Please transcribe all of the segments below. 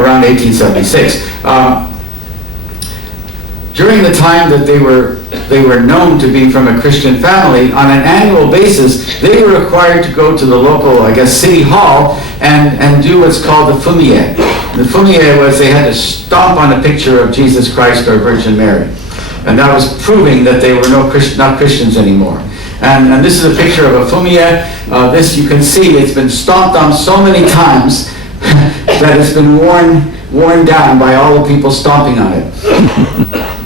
around 1876. During the time that they were known to be from a Christian family, on an annual basis, they were required to go to the local, I guess, city hall and do what's called the fumier. The fumier was they had to stomp on a picture of Jesus Christ or Virgin Mary. And that was proving that they were not Christians anymore. And this is a picture of a fumier. This you can see, it's been stomped on so many times that it's been worn down by all the people stomping on it.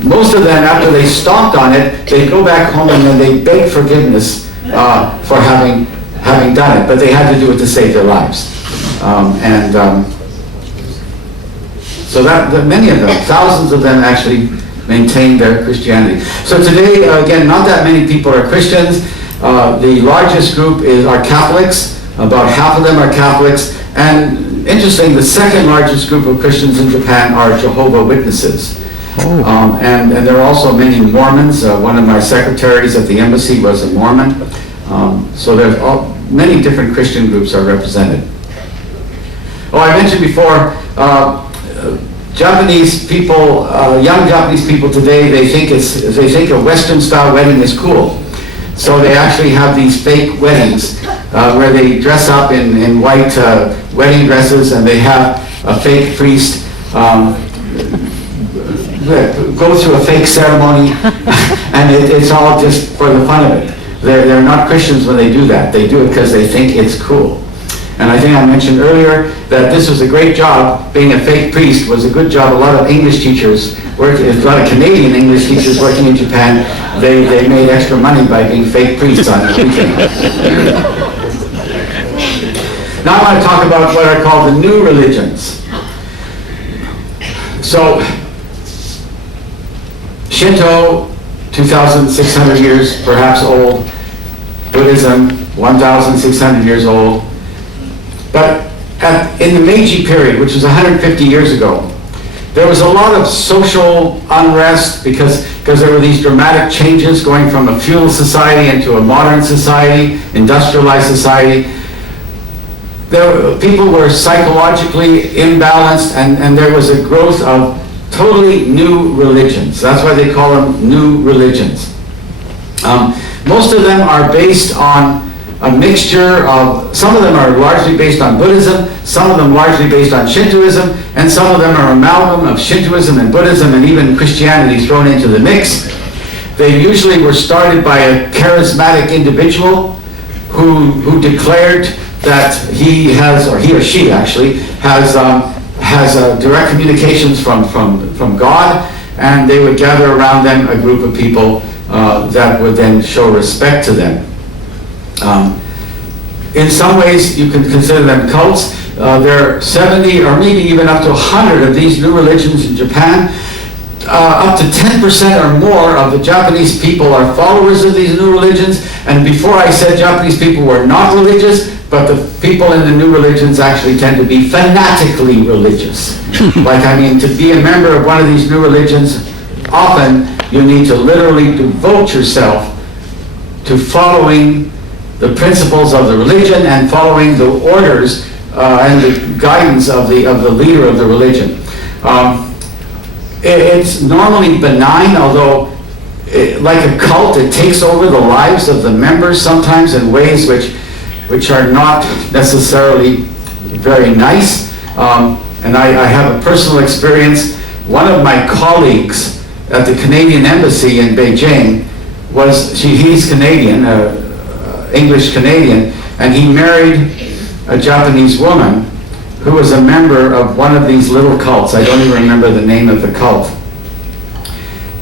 Most of them, after they stomped on it, they go back home and then they beg forgiveness for having done it, but they had to do it to save their lives. So that many of them, thousands of them, actually maintained their Christianity. So today, again, not that many people are Christians. The largest group are Catholics. About half of them are Catholics. And interesting, the second largest group of Christians in Japan are Jehovah's Witnesses. Oh. And there are also many Mormons. One of my secretaries at the embassy was a Mormon. So there's many different Christian groups are represented. Oh, I mentioned before, Japanese people, young Japanese people today, they think a Western-style wedding is cool. So they actually have these fake weddings where they dress up in white wedding dresses, and they have a fake priest go through a fake ceremony, and it's all just for the fun of it. They're not Christians when they do that. They do it because they think it's cool. And I think I mentioned earlier that this was a great job. Being a fake priest was a good job. A lot of English teachers, a lot of Canadian English teachers working in Japan, they made extra money by being fake priests on the weekend. Now I want to talk about what are called the new religions. So, Shinto, 2,600 years perhaps old. Buddhism, 1,600 years old. But in the Meiji period, which was 150 years ago, there was a lot of social unrest because there were these dramatic changes going from a feudal society into a modern society, industrialized society. People were psychologically imbalanced, and there was a growth of totally new religions. That's why they call them new religions. Most of them are based on a mixture of, some of them are largely based on Buddhism, some of them largely based on Shintoism, and some of them are amalgam of Shintoism and Buddhism and even Christianity thrown into the mix. They usually were started by a charismatic individual who declared that he or she actually has direct communications from God, and they would gather around them a group of people that would then show respect to them. In some ways, you can consider them cults. There are 70 or maybe even up to 100 of these new religions in Japan. Up to 10% or more of the Japanese people are followers of these new religions. And before I said Japanese people were not religious, but the people in the new religions actually tend to be fanatically religious. To be a member of one of these new religions, often you need to literally devote yourself to following the principles of the religion and following the orders and the guidance of the leader of the religion. It's normally benign, although like a cult, it takes over the lives of the members sometimes in ways which are not necessarily very nice. And I have a personal experience. One of my colleagues at the Canadian Embassy in Beijing he's Canadian, English Canadian, and he married a Japanese woman who was a member of one of these little cults. I don't even remember the name of the cult.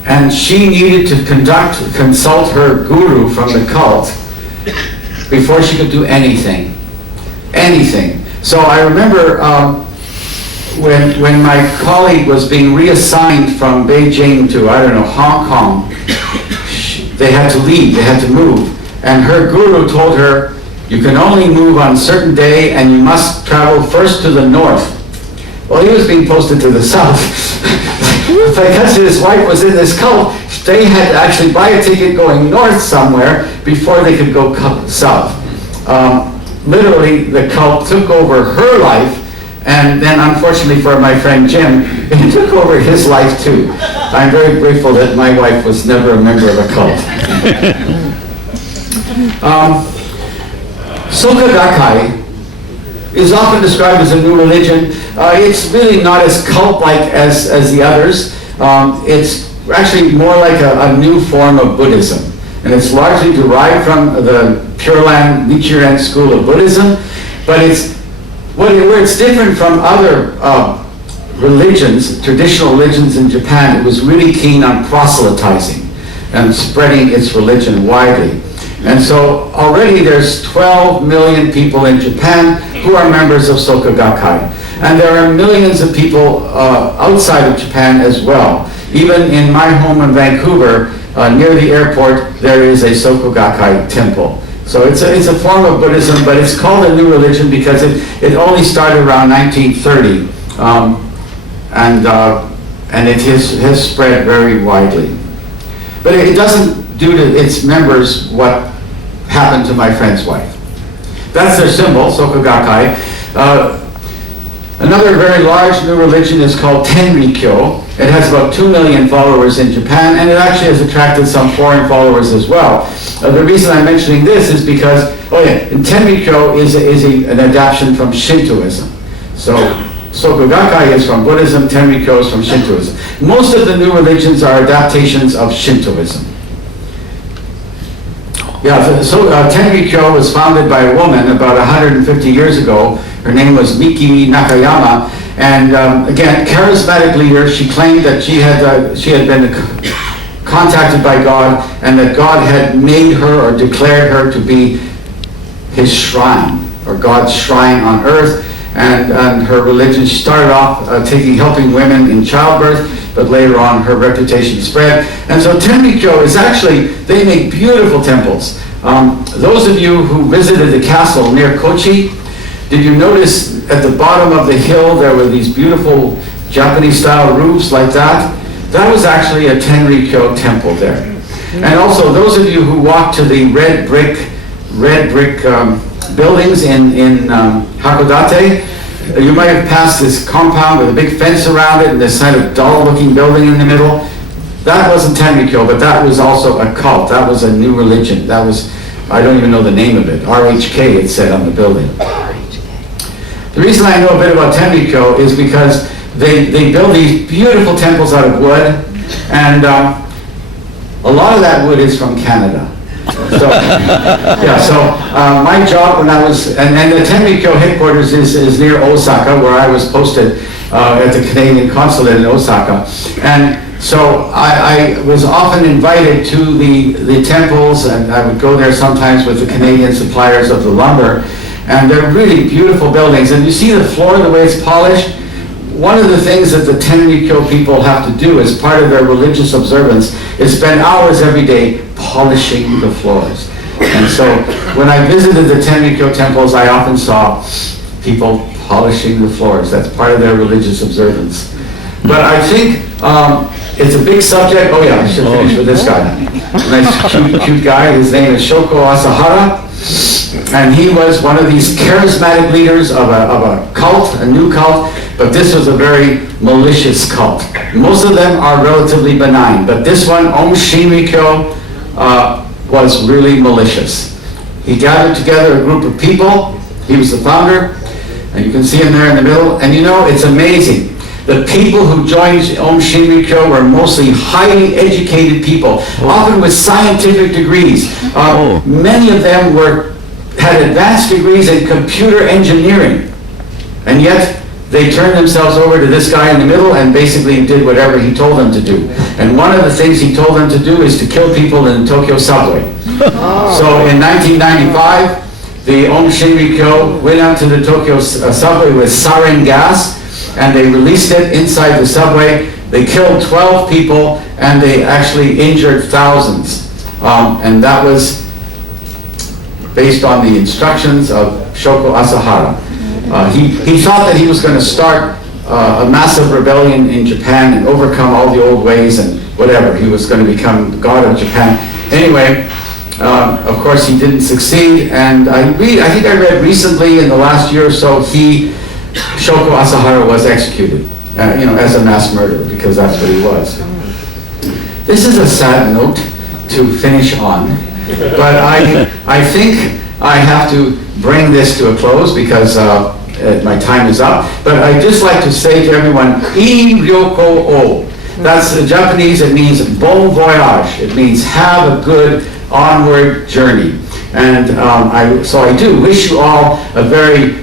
And she needed to consult her guru from the cult before she could do anything. So I remember when my colleague was being reassigned from Beijing to, Hong Kong, they had to leave, they had to move. And her guru told her, you can only move on a certain day and you must travel first to the north. Well, he was being posted to the south. Because his wife was in this cult, they had to actually buy a ticket going north somewhere before they could go south. Literally, the cult took over her life And then unfortunately for my friend Jim, it took over his life too. I'm very grateful that my wife was never a member of a cult. Soka Gakkai is often described as a new religion. It's really not as cult-like as the others. It's actually more like a new form of Buddhism. And it's largely derived from the Pure Land Nichiren school of Buddhism. But where it's different from other religions, traditional religions in Japan, it was really keen on proselytizing and spreading its religion widely. And so already there's 12 million people in Japan who are members of Soka Gakkai. And there are millions of people outside of Japan as well. Even in my home in Vancouver, near the airport, there is a Soka Gakkai temple. So it's a form of Buddhism, but it's called a new religion because it only started around 1930. And it has spread very widely. But it doesn't do to its members what happened to my friend's wife. That's their symbol, Soka Gakkai. Another very large new religion is called Tenrikyo. It has about 2 million followers in Japan, and it actually has attracted some foreign followers as well. The reason I'm mentioning this is because, Tenrikyo is an adaptation from Shintoism. So Soka Gakkai is from Buddhism, Tenrikyo is from Shintoism. Most of the new religions are adaptations of Shintoism. Tenrikyo was founded by a woman about 150 years ago. Her name was Miki Nakayama, and again, charismatic leader. She claimed that she had been contacted by God, and that God had made her or declared her to be his shrine, or God's shrine on earth. And her religion, she started off helping women in childbirth, but later on her reputation spread. And so Tenrikyo is actually, they make beautiful temples. Those of you who visited the castle near Kochi, did you notice at the bottom of the hill there were these beautiful Japanese-style roofs like that? That was actually a Tenrikyo temple there. And also those of you who walked to the red brick buildings in Hakodate, you might have passed this compound with a big fence around it and this kind of dull-looking building in the middle. That wasn't Tenrikyo, but that was also a cult. That was a new religion. That was, I don't even know the name of it. RHK, it said on the building. The reason I know a bit about Tenrikyo is because they build these beautiful temples out of wood, and a lot of that wood is from Canada. So, my job when I was, and the Tenrikyo headquarters is near Osaka, where I was posted at the Canadian consulate in Osaka. And so I was often invited to the temples, and I would go there sometimes with the Canadian suppliers of the lumber. And they're really beautiful buildings. And you see the floor, the way it's polished. One of the things that the Tenrikyo people have to do as part of their religious observance is spend hours every day polishing the floors. And so when I visited the Tenrikyo temples, I often saw people polishing the floors. That's part of their religious observance. But I think it's a big subject. Oh yeah, I should finish with this guy. Nice, cute guy. His name is Shoko Asahara. And he was one of these charismatic leaders of a cult, a new cult, but this was a very malicious cult. Most of them are relatively benign, but this one, Om Shinrikyo, was really malicious. He gathered together a group of people. He was the founder, and you can see him there in the middle. And you know, it's amazing. The people who joined Om Shinrikyo were mostly highly educated people, often with scientific degrees. Many of them had advanced degrees in computer engineering, and yet they turned themselves over to this guy in the middle and basically did whatever he told them to do. And one of the things he told them to do is to kill people in the Tokyo subway. So in 1995, the Om Shinrikyo went out to the Tokyo subway with sarin gas, and they released it inside the subway. They killed 12 people, and they actually injured thousands. And that was based on the instructions of Shoko Asahara. He thought that he was going to start a massive rebellion in Japan and overcome all the old ways and whatever. He was going to become god of Japan. Anyway, of course he didn't succeed, and I think I read recently in the last year or so he Shoko Asahara was executed, as a mass murderer, because that's what he was. This is a sad note to finish on, but I think I have to bring this to a close because my time is up. But I'd just like to say to everyone, I ryoko o. That's Japanese, it means bon voyage. It means have a good onward journey. And so I do wish you all a very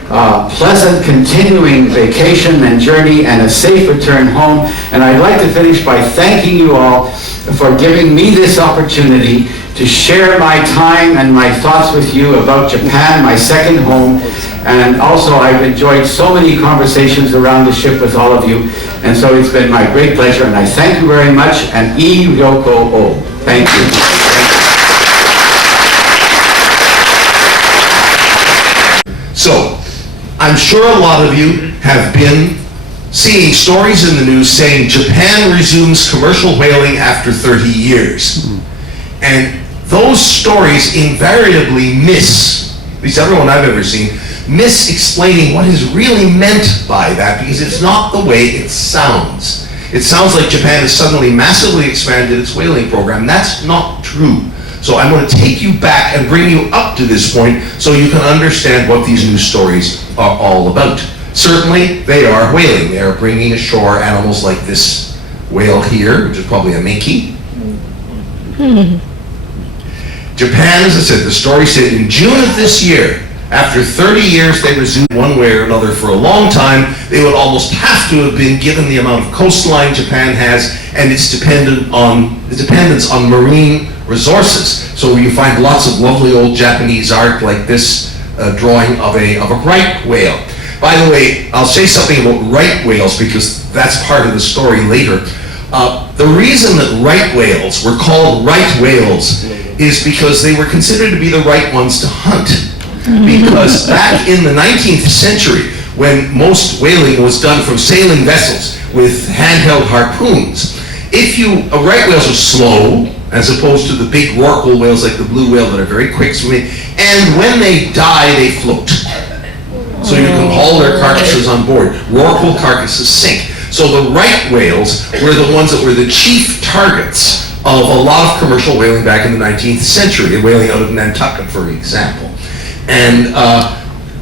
pleasant continuing vacation and journey and a safe return home. And I'd like to finish by thanking you all for giving me this opportunity to share my time and my thoughts with you about Japan, my second home. And also I've enjoyed so many conversations around the ship with all of you. And so it's been my great pleasure. And I thank you very much. And I ryoko o. Thank you. So, I'm sure a lot of you have been seeing stories in the news saying Japan resumes commercial whaling after 30 years. And those stories invariably miss, at least everyone I've ever seen, miss explaining what is really meant by that, because it's not the way it sounds. It sounds like Japan has suddenly massively expanded its whaling program. That's not true. So I'm going to take you back and bring you up to this point so you can understand what these news stories are all about. Certainly, they are whaling. They are bringing ashore animals like this whale here, which is probably a minke. Japan, as I said, the story said in June of this year, after 30 years they resumed one way or another for a long time. They would almost have to have been, given the amount of coastline Japan has and its dependence on marine resources. So you find lots of lovely old Japanese art like this drawing of a right whale. By the way, I'll say something about right whales because that's part of the story later. The reason that right whales were called right whales is because they were considered to be the right ones to hunt. Because back in the 19th century, when most whaling was done from sailing vessels with handheld harpoons, right whales are slow, as opposed to the big rorqual whales like the blue whale that are very quick swimming, and when they die, they float. So you can haul their carcasses on board. Rorqual carcasses sink. So the right whales were the ones that were the chief targets of a lot of commercial whaling back in the 19th century, whaling out of Nantucket, for example. And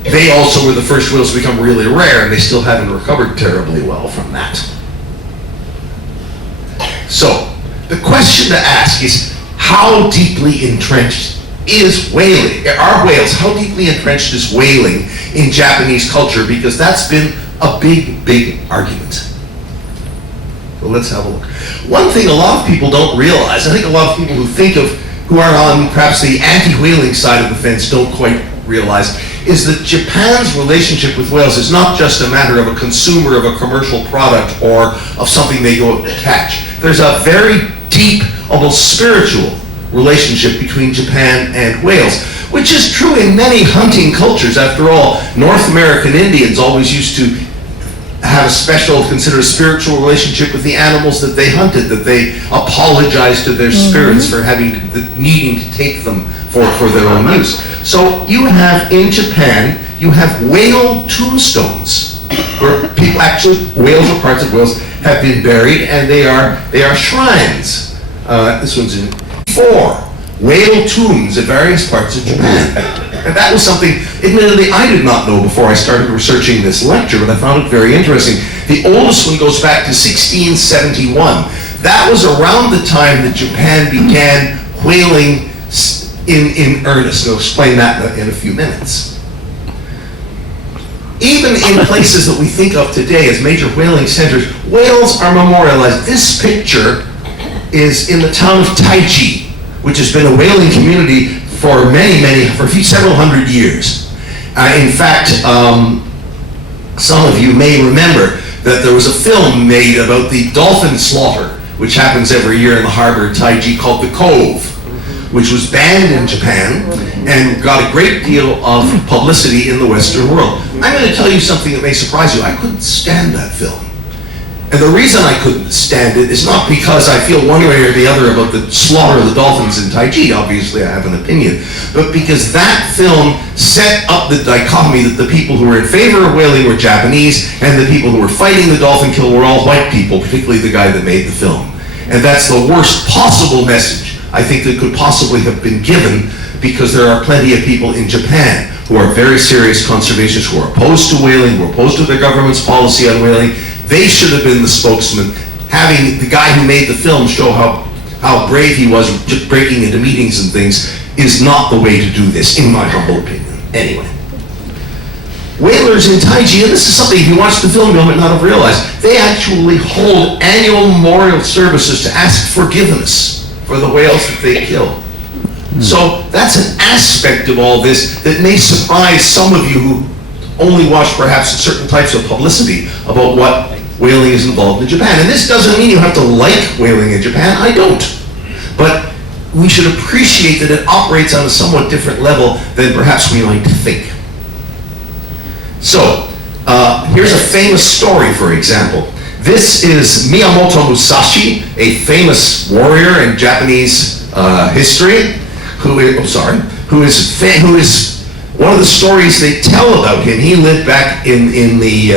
they also were the first whales to become really rare, and they still haven't recovered terribly well from that. So, the question to ask is, how deeply entrenched is whaling? Are whales, how deeply entrenched is whaling in Japanese culture? Because that's been a big, big argument. So let's have a look. One thing a lot of people don't realize, I think a lot of people who are on perhaps the anti-whaling side of the fence don't quite realize, is that Japan's relationship with whales is not just a matter of a consumer of a commercial product or of something they go out to catch. There's a very deep, almost spiritual relationship between Japan and whales, which is true in many hunting cultures. After all, North American Indians always used to have consider a spiritual relationship with the animals that they hunted, that they apologized to their spirits for needing to take them for their own use. So you have, in Japan, you have whale tombstones, where people actually, whales or parts of whales have been buried, and they are shrines. This one's in 4 whale tombs at various parts of Japan. And that was something, admittedly, I did not know before I started researching this lecture, but I found it very interesting. The oldest one goes back to 1671. That was around the time that Japan began whaling in earnest. I'll explain that in a few minutes. Even in places that we think of today as major whaling centers, whales are memorialized. This picture is in the town of Taiji, which has been a whaling community for several hundred years. In fact, some of you may remember that there was a film made about the dolphin slaughter, which happens every year in the harbor of Taiji, called The Cove, which was banned in Japan and got a great deal of publicity in the Western world. I'm going to tell you something that may surprise you. I couldn't stand that film. And the reason I couldn't stand it is not because I feel one way or the other about the slaughter of the dolphins in Taiji, obviously I have an opinion, but because that film set up the dichotomy that the people who were in favor of whaling were Japanese, and the people who were fighting the dolphin kill were all white people, particularly the guy that made the film. And that's the worst possible message I think that could possibly have been given, because there are plenty of people in Japan who are very serious conservationists, who are opposed to whaling, who are opposed to their government's policy on whaling. They should have been the spokesman. Having the guy who made the film show how brave he was just breaking into meetings and things is not the way to do this, in my humble opinion. Anyway. Whalers in Taiji, and this is something, if you watch the film, you might not have realized, they actually hold annual memorial services to ask forgiveness for the whales that they kill. So that's an aspect of all this that may surprise some of you who only watch perhaps certain types of publicity about what whaling is involved in Japan. And this doesn't mean you have to like whaling in Japan. I don't. But we should appreciate that it operates on a somewhat different level than perhaps we might think. So, here's a famous story, for example. This is Miyamoto Musashi, a famous warrior in Japanese history, who is one of the stories they tell about him. He lived back in the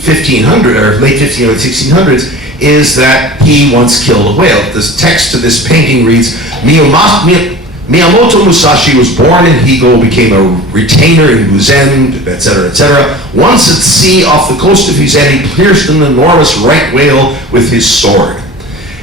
1500s, or late 1500s, 1600s, is that he once killed a whale. The text to this painting reads, Miyamoto Musashi was born in Higo, became a retainer in Buzen, etc., etc. Once at sea off the coast of Buzen, he pierced an enormous right whale with his sword.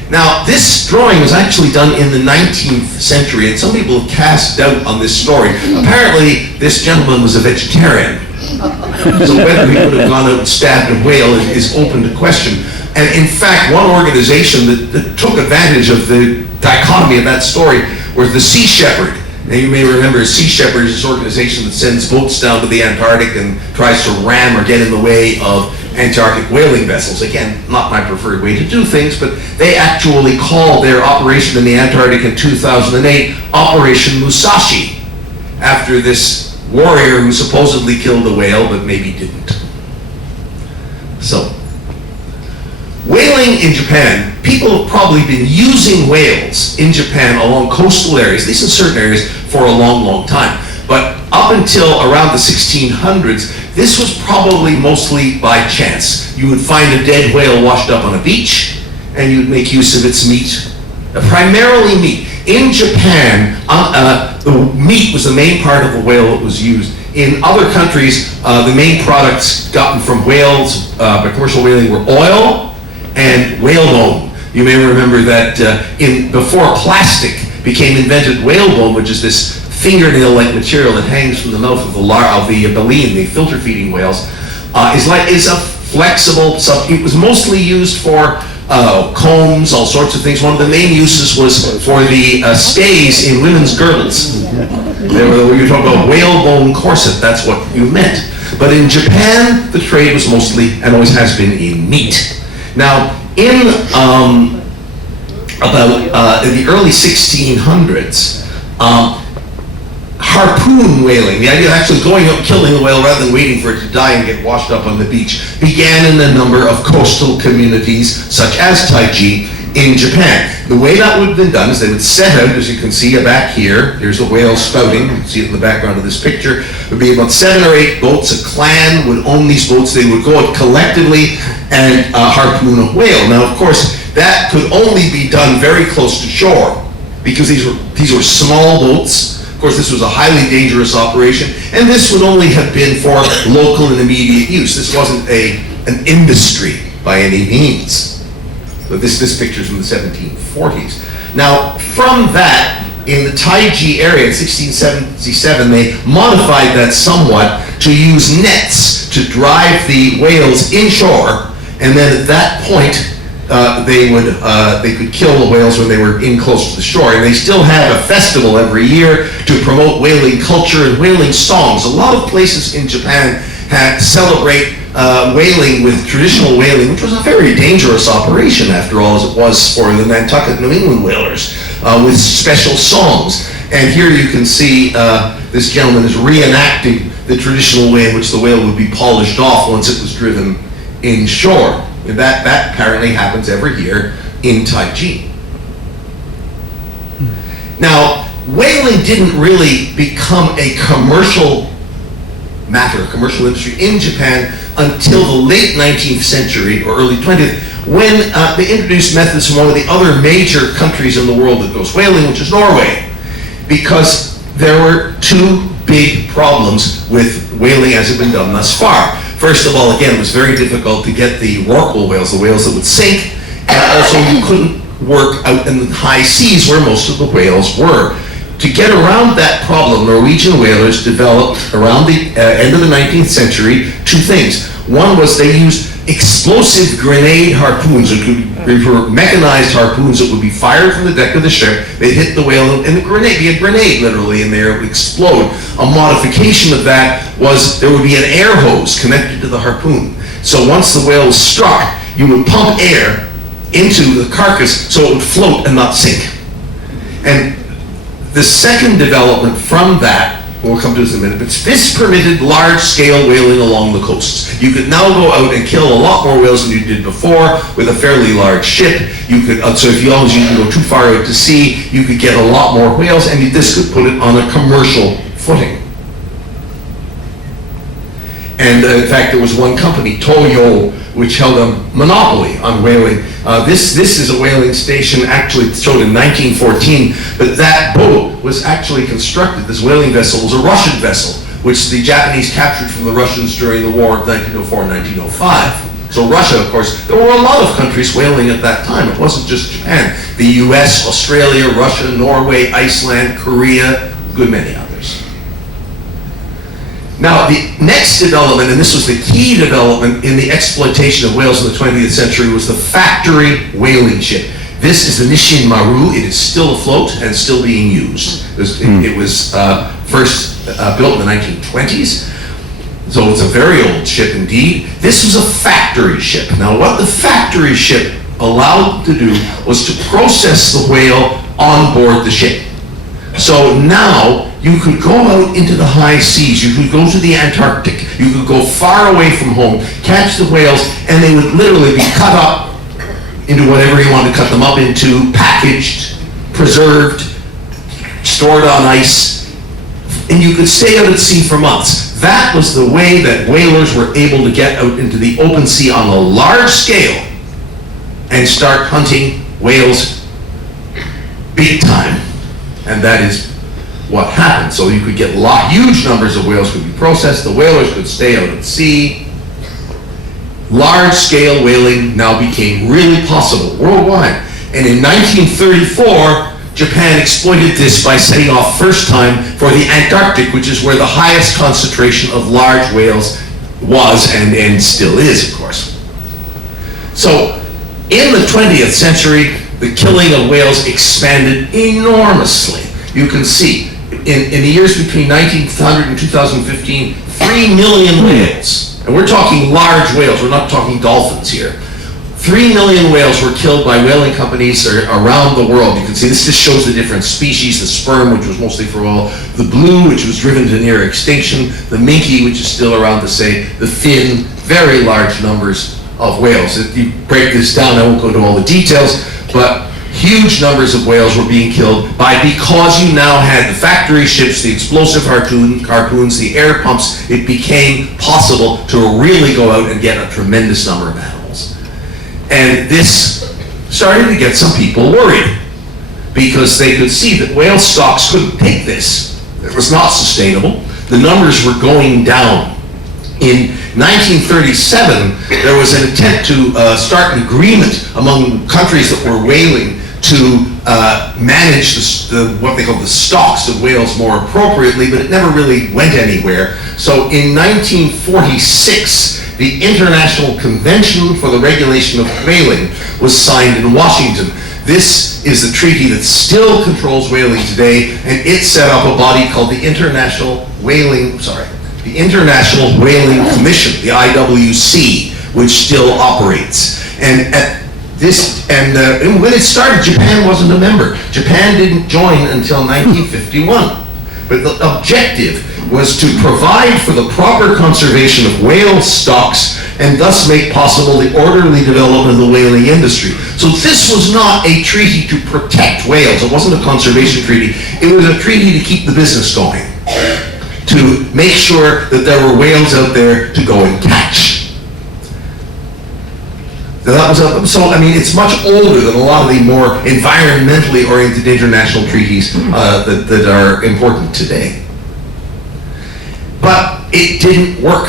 Now, this drawing was actually done in the 19th century, and some people have cast doubt on this story. Apparently, this gentleman was a vegetarian. So whether he would have gone out and stabbed a whale is open to question. And in fact, one organization that took advantage of the dichotomy of that story was the Sea Shepherd. Now you may remember Sea Shepherd is this organization that sends boats down to the Antarctic and tries to ram or get in the way of Antarctic whaling vessels. Again, not my preferred way to do things, but they actually called their operation in the Antarctic in 2008 Operation Musashi, after this warrior who supposedly killed a whale, but maybe didn't. So, whaling in Japan, people have probably been using whales in Japan along coastal areas, at least in certain areas, for a long, long time. But up until around the 1600s, this was probably mostly by chance. You would find a dead whale washed up on a beach, and you'd make use of its meat. Primarily meat. In Japan, the meat was the main part of the whale that was used. In other countries, the main products gotten from whales by commercial whaling were oil and whalebone. You may remember that before plastic became invented, whalebone, which is this fingernail-like material that hangs from the mouth of the baleen, the filter-feeding whales, is a flexible substance. It was mostly used for combs, all sorts of things. One of the main uses was for the stays in women's girdles. When you talk about whalebone corset, that's what you meant. But in Japan, the trade was mostly, and always has been, in meat. Now, in the early 1600s, harpoon whaling, the idea of actually going out and killing a whale rather than waiting for it to die and get washed up on the beach, began in a number of coastal communities, such as Taiji, in Japan. The way that would have been done is they would set out, as you can see back here, here's a whale spouting, you can see it in the background of this picture. There would be about 7 or 8 boats. A clan would own these boats. They would go out collectively and harpoon a whale. Now, of course, that could only be done very close to shore, because these were small boats. Of course, this was a highly dangerous operation, and this would only have been for local and immediate use. This wasn't an industry by any means. So this picture's from the 1740s. Now, from that, in the Taiji area in 1677, they modified that somewhat to use nets to drive the whales inshore, and then at that point, they could kill the whales when they were in close to the shore. And they still have a festival every year to promote whaling culture and whaling songs. A lot of places in Japan celebrate whaling with traditional whaling, which was a very dangerous operation, after all, as it was for the Nantucket New England whalers, with special songs. And here you can see this gentleman is reenacting the traditional way in which the whale would be polished off once it was driven inshore. And that apparently happens every year in Taiji. Now, whaling didn't really become a commercial matter, commercial industry in Japan until the late 19th century or early 20th, when they introduced methods from one of the other major countries in the world that goes whaling, which is Norway, because there were two big problems with whaling as it had been done thus far. First of all, again, it was very difficult to get the rorqual whales, the whales that would sink, and also you couldn't work out in the high seas where most of the whales were. To get around that problem, Norwegian whalers developed around the end of the 19th century two things. One was they used explosive grenade harpoons. They were mechanized harpoons that would be fired from the deck of the ship. They'd hit the whale, and the grenade, be a grenade literally in there, it would explode. A modification of that was there would be an air hose connected to the harpoon. So once the whale was struck, you would pump air into the carcass so it would float and not sink. And the second development from that, we'll come to this in a minute, but this permitted large-scale whaling along the coasts. You could now go out and kill a lot more whales than you did before with a fairly large ship. You could, so if long as you didn't go too far out to sea, you could get a lot more whales, and this could put it on a commercial footing. And in fact, there was one company, Toyo, which held a monopoly on whaling. This is a whaling station, actually showed in 1914, but that boat was actually constructed, this whaling vessel was a Russian vessel, which the Japanese captured from the Russians during the War of 1904 and 1905. So Russia, of course, there were a lot of countries whaling at that time. It wasn't just Japan. The US, Australia, Russia, Norway, Iceland, Korea, a good many others. Now, the next development, and this was the key development in the exploitation of whales in the 20th century, was the factory whaling ship. This is the Nishin Maru. It is still afloat and still being used. It was first built in the 1920s, so it's a very old ship indeed. This was a factory ship. Now, what the factory ship allowed to do was to process the whale on board the ship. So now, you could go out into the high seas, you could go to the Antarctic, you could go far away from home, catch the whales, and they would literally be cut up into whatever you wanted to cut them up into, packaged, preserved, stored on ice, and you could stay out at sea for months. That was the way that whalers were able to get out into the open sea on a large scale and start hunting whales big time. And that is what happened. So you could get huge numbers of whales could be processed, the whalers could stay out at sea. Large-scale whaling now became really possible worldwide. And in 1934, Japan exploited this by setting off first time for the Antarctic, which is where the highest concentration of large whales was and still is, of course. So in the 20th century, the killing of whales expanded enormously. You can see, in the years between 1900 and 2015, 3 million whales, and we're talking large whales, we're not talking dolphins here. 3 million whales were killed by whaling companies around the world. You can see this just shows the different species, the sperm, which was mostly for oil, the blue, which was driven to near extinction, the minke, which is still around to say, the fin, very large numbers of whales. If you break this down, I won't go into all the details, but huge numbers of whales were being killed because you now had the factory ships, the explosive harpoons, the air pumps. It became possible to really go out and get a tremendous number of animals. And this started to get some people worried because they could see that whale stocks couldn't take this. It was not sustainable. The numbers were going down. In 1937, there was an attempt to start an agreement among countries that were whaling to manage what they call the stocks of whales more appropriately, but it never really went anywhere. So in 1946, the International Convention for the Regulation of Whaling was signed in Washington. This is the treaty that still controls whaling today, and it set up a body called the International Whaling Commission, the IWC, which still operates. And when it started, Japan wasn't a member. Japan didn't join until 1951. But the objective was to provide for the proper conservation of whale stocks and thus make possible the orderly development of the whaling industry. So this was not a treaty to protect whales. It wasn't a conservation treaty. It was a treaty to keep the business going, to make sure that there were whales out there to go and catch. So I mean, it's much older than a lot of the more environmentally oriented international treaties that are important today. But it didn't work,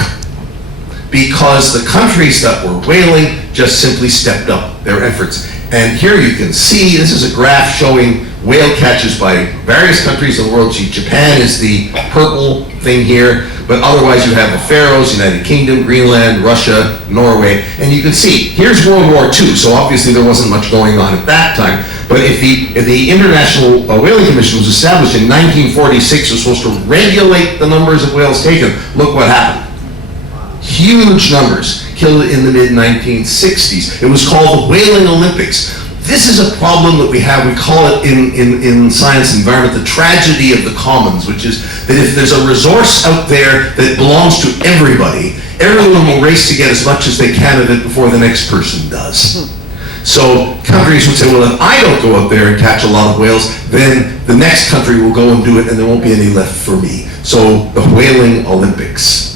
because the countries that were whaling just simply stepped up their efforts. And here you can see, this is a graph showing whale catches by various countries in the world. Japan is the purple thing here, but otherwise you have the Faroes, United Kingdom, Greenland, Russia, Norway, and you can see, here's World War II, so obviously there wasn't much going on at that time. But if the International Whaling Commission was established in 1946, it was supposed to regulate the numbers of whales taken. Look what happened. Huge numbers killed in the mid-1960s. It was called the Whaling Olympics. This is a problem that we have. We call it in science and environment the tragedy of the commons, which is that if there's a resource out there that belongs to everybody, everyone will race to get as much as they can of it before the next person does. So countries would say, well, if I don't go up there and catch a lot of whales, then the next country will go and do it and there won't be any left for me. So the Whaling Olympics.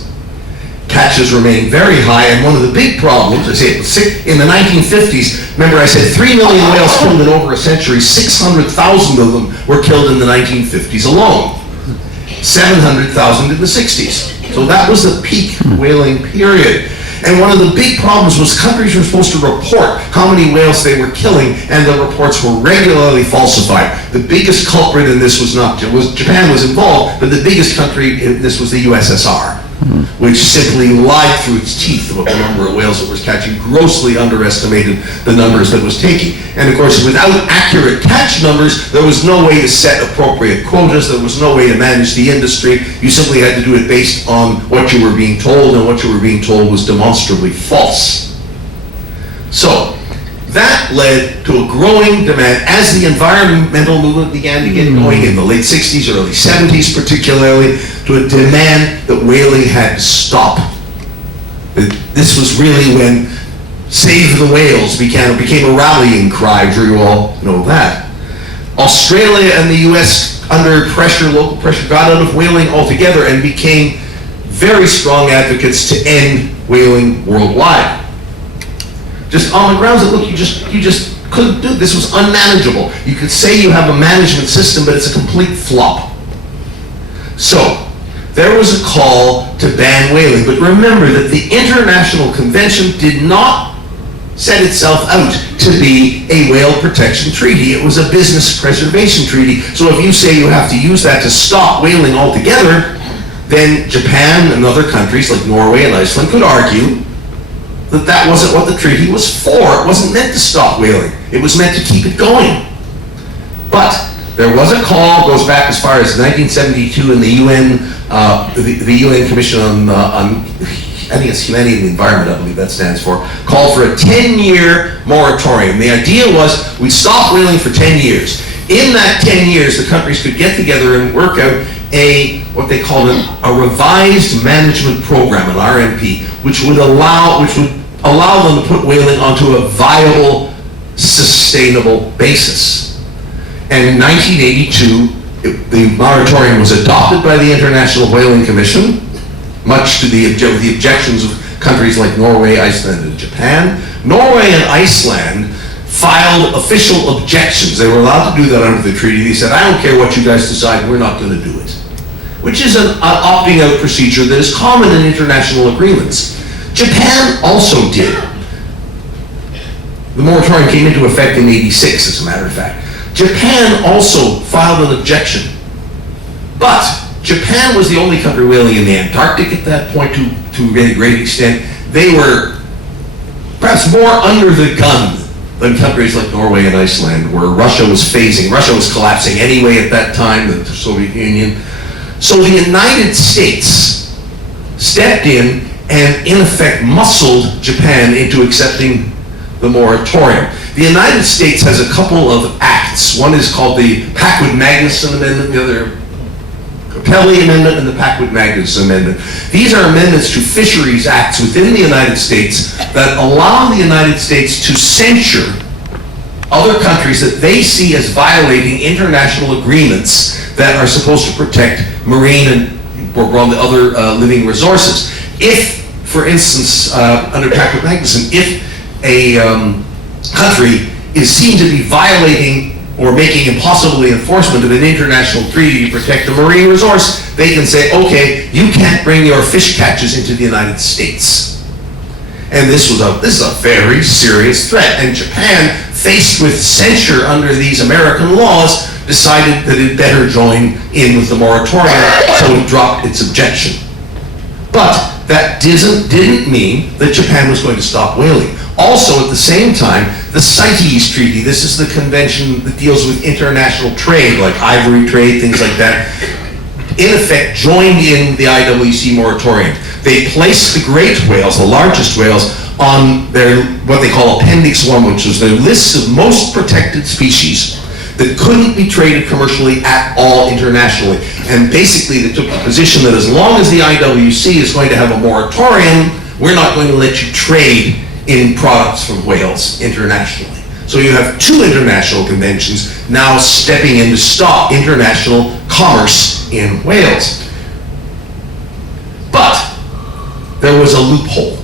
Catches remain very high, and one of the big problems, I say, in the 1950s, remember I said 3 million whales killed in over a century, 600,000 of them were killed in the 1950s alone, 700,000 in the 60s. So that was the peak whaling period. And one of the big problems was countries were supposed to report how many whales they were killing, and the reports were regularly falsified. The biggest culprit in this Japan was involved, but the biggest country in this was the USSR, which simply lied through its teeth about the number of whales it was catching, grossly underestimated the numbers that it was taking. And of course, without accurate catch numbers, there was no way to set appropriate quotas, there was no way to manage the industry. You simply had to do it based on what you were being told, and what you were being told was demonstrably false. So, that led to a growing demand as the environmental movement began to get going in the late 60s, early 70s particularly, to a demand that whaling had to stop. This was really when Save the Whales became a rallying cry. I'm sure you all know that. Australia and the US, under pressure, local pressure, got out of whaling altogether and became very strong advocates to end whaling worldwide. Just on the grounds that, look, you just couldn't do it. This was unmanageable. You could say you have a management system, but it's a complete flop. So, there was a call to ban whaling, but remember that the International Convention did not set itself out to be a whale protection treaty. It was a business preservation treaty. So if you say you have to use that to stop whaling altogether, then Japan and other countries like Norway and Iceland could argue that that wasn't what the treaty was for. It wasn't meant to stop whaling. It was meant to keep it going. But there was a call, goes back as far as 1972 in the UN, the UN Commission on I think it's Humanity and the Environment, I believe that stands for, called for a 10-year moratorium. The idea was we'd stop whaling for 10 years. In that 10 years, the countries could get together and work out what they called a revised management program, an RMP, which would allow them to put whaling onto a viable, sustainable basis. And in 1982, the moratorium was adopted by the International Whaling Commission, much to the objections of countries like Norway, Iceland, and Japan. Norway and Iceland filed official objections. They were allowed to do that under the treaty. They said, I don't care what you guys decide, we're not going to do it. Which is an opting out procedure that is common in international agreements. Japan also did. The moratorium came into effect in '86, as a matter of fact. Japan also filed an objection. But Japan was the only country whaling in the Antarctic at that point to a great extent. They were perhaps more under the gun than countries like Norway and Iceland, where Russia was phasing. Russia was collapsing anyway at that time, the Soviet Union. So the United States stepped in and in effect muscled Japan into accepting the moratorium. The United States has a couple of acts. One is called the Packwood-Magnuson Amendment, the other Capelli Amendment and the Packwood-Magnus Amendment. These are amendments to fisheries acts within the United States that allow the United States to censure other countries that they see as violating international agreements that are supposed to protect marine and other living resources. If, for instance, under Packwood-Magnus, if a country is seen to be violating or making impossible the enforcement of an international treaty to protect a marine resource, they can say, okay, you can't bring your fish catches into the United States. And this is a very serious threat. And Japan, faced with censure under these American laws, decided that it better join in with the moratorium, so it dropped its objection. But that didn't mean that Japan was going to stop whaling. Also, at the same time, the CITES Treaty, this is the convention that deals with international trade, like ivory trade, things like that, in effect joined in the IWC moratorium. They placed the great whales, the largest whales, on their, what they call Appendix 1, which was their list of most protected species that couldn't be traded commercially at all internationally. And basically they took the position that as long as the IWC is going to have a moratorium, we're not going to let you trade in products from whales internationally. So you have two international conventions now stepping in to stop international commerce in whales. But there was a loophole,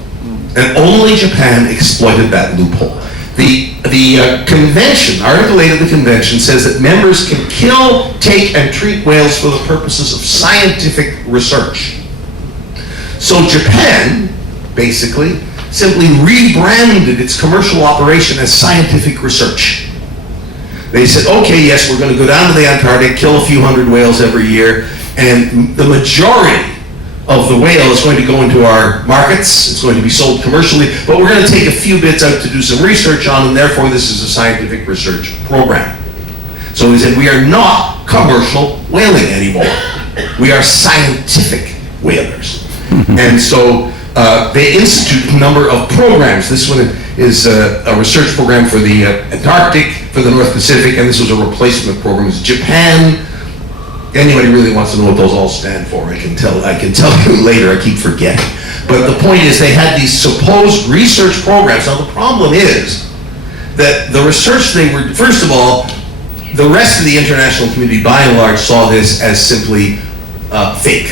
and only Japan exploited that loophole. The convention, Article 8 of the convention, says that members can kill, take, and treat whales for the purposes of scientific research. So Japan, basically, simply rebranded its commercial operation as scientific research. They said, okay, yes, we're going to go down to the Antarctic, kill a few hundred whales every year, and the majority of the whale is going to go into our markets, it's going to be sold commercially, but we're going to take a few bits out to do some research on, and therefore this is a scientific research program. So they said, we are not commercial whaling anymore. We are scientific whalers. And so they institute a number of programs. This one is a research program for the Antarctic, for the North Pacific, and this was a replacement program. It's Japan. Anybody really wants to know what those all stand for, I can tell you later, I keep forgetting. But the point is, they had these supposed research programs. Now the problem is that the research they were, first of all, the rest of the international community by and large saw this as simply fake.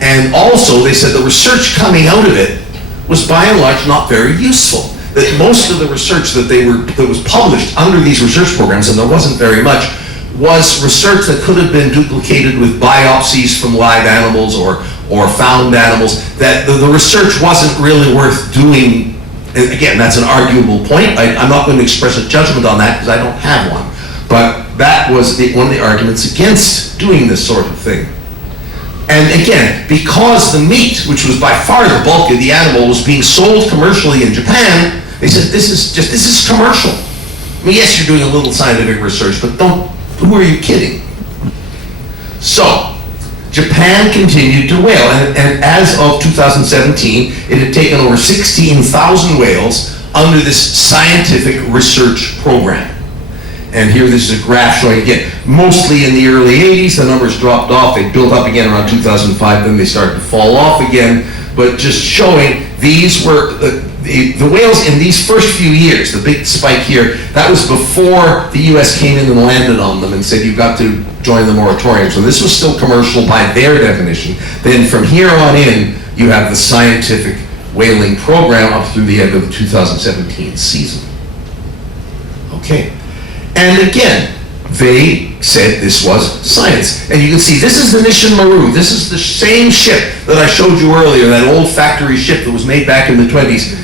And also they said the research coming out of it was by and large not very useful. That most of the research that was published under these research programs, and there wasn't very much, was research that could have been duplicated with biopsies from live animals or found animals, that the research wasn't really worth doing. And again, that's an arguable point. I'm not going to express a judgment on that because I don't have one. But that was one of the arguments against doing this sort of thing. And again, because the meat, which was by far the bulk of the animal, was being sold commercially in Japan, they said, this is commercial. I mean, yes, you're doing a little scientific research, but who are you kidding? So, Japan continued to whale, and as of 2017, it had taken over 16,000 whales under this scientific research program. And here, this is a graph showing, again, mostly in the early 80s, the numbers dropped off, they built up again around 2005, then they started to fall off again, but just showing these were, the whales in these first few years, the big spike here, that was before the US came in and landed on them and said, you've got to join the moratorium. So this was still commercial by their definition. Then from here on in, you have the scientific whaling program up through the end of the 2017 season. Okay. And again, they said this was science. And you can see, this is the Nishin Maru. This is the same ship that I showed you earlier, that old factory ship that was made back in the 20s.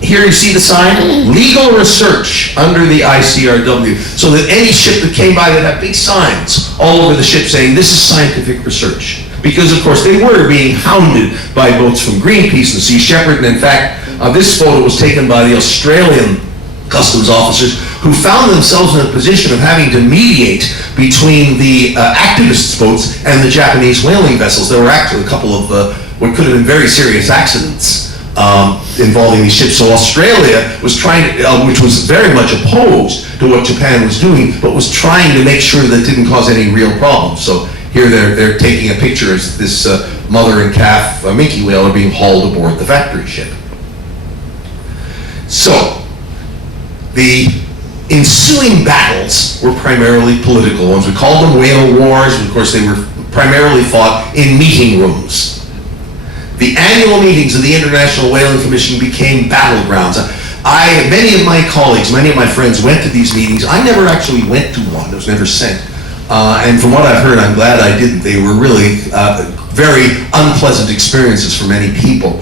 Here you see the sign, legal research under the ICRW, so that any ship that came by that had big signs all over the ship saying this is scientific research. Because of course they were being hounded by boats from Greenpeace and Sea Shepherd, and in fact this photo was taken by the Australian customs officers who found themselves in a position of having to mediate between the activists' boats and the Japanese whaling vessels. There were actually a couple of what could have been very serious accidents involving these ships. So Australia was trying to, which was very much opposed to what Japan was doing, but was trying to make sure that it didn't cause any real problems. So here they're taking a picture as this mother and calf minke whale are being hauled aboard the factory ship. So, the ensuing battles were primarily political ones. We called them whale wars, and of course they were primarily fought in meeting rooms. The annual meetings of the International Whaling Commission became battlegrounds. Many of my colleagues, many of my friends went to these meetings. I never actually went to one. I was never sent. And from what I've heard, I'm glad I didn't. They were really very unpleasant experiences for many people.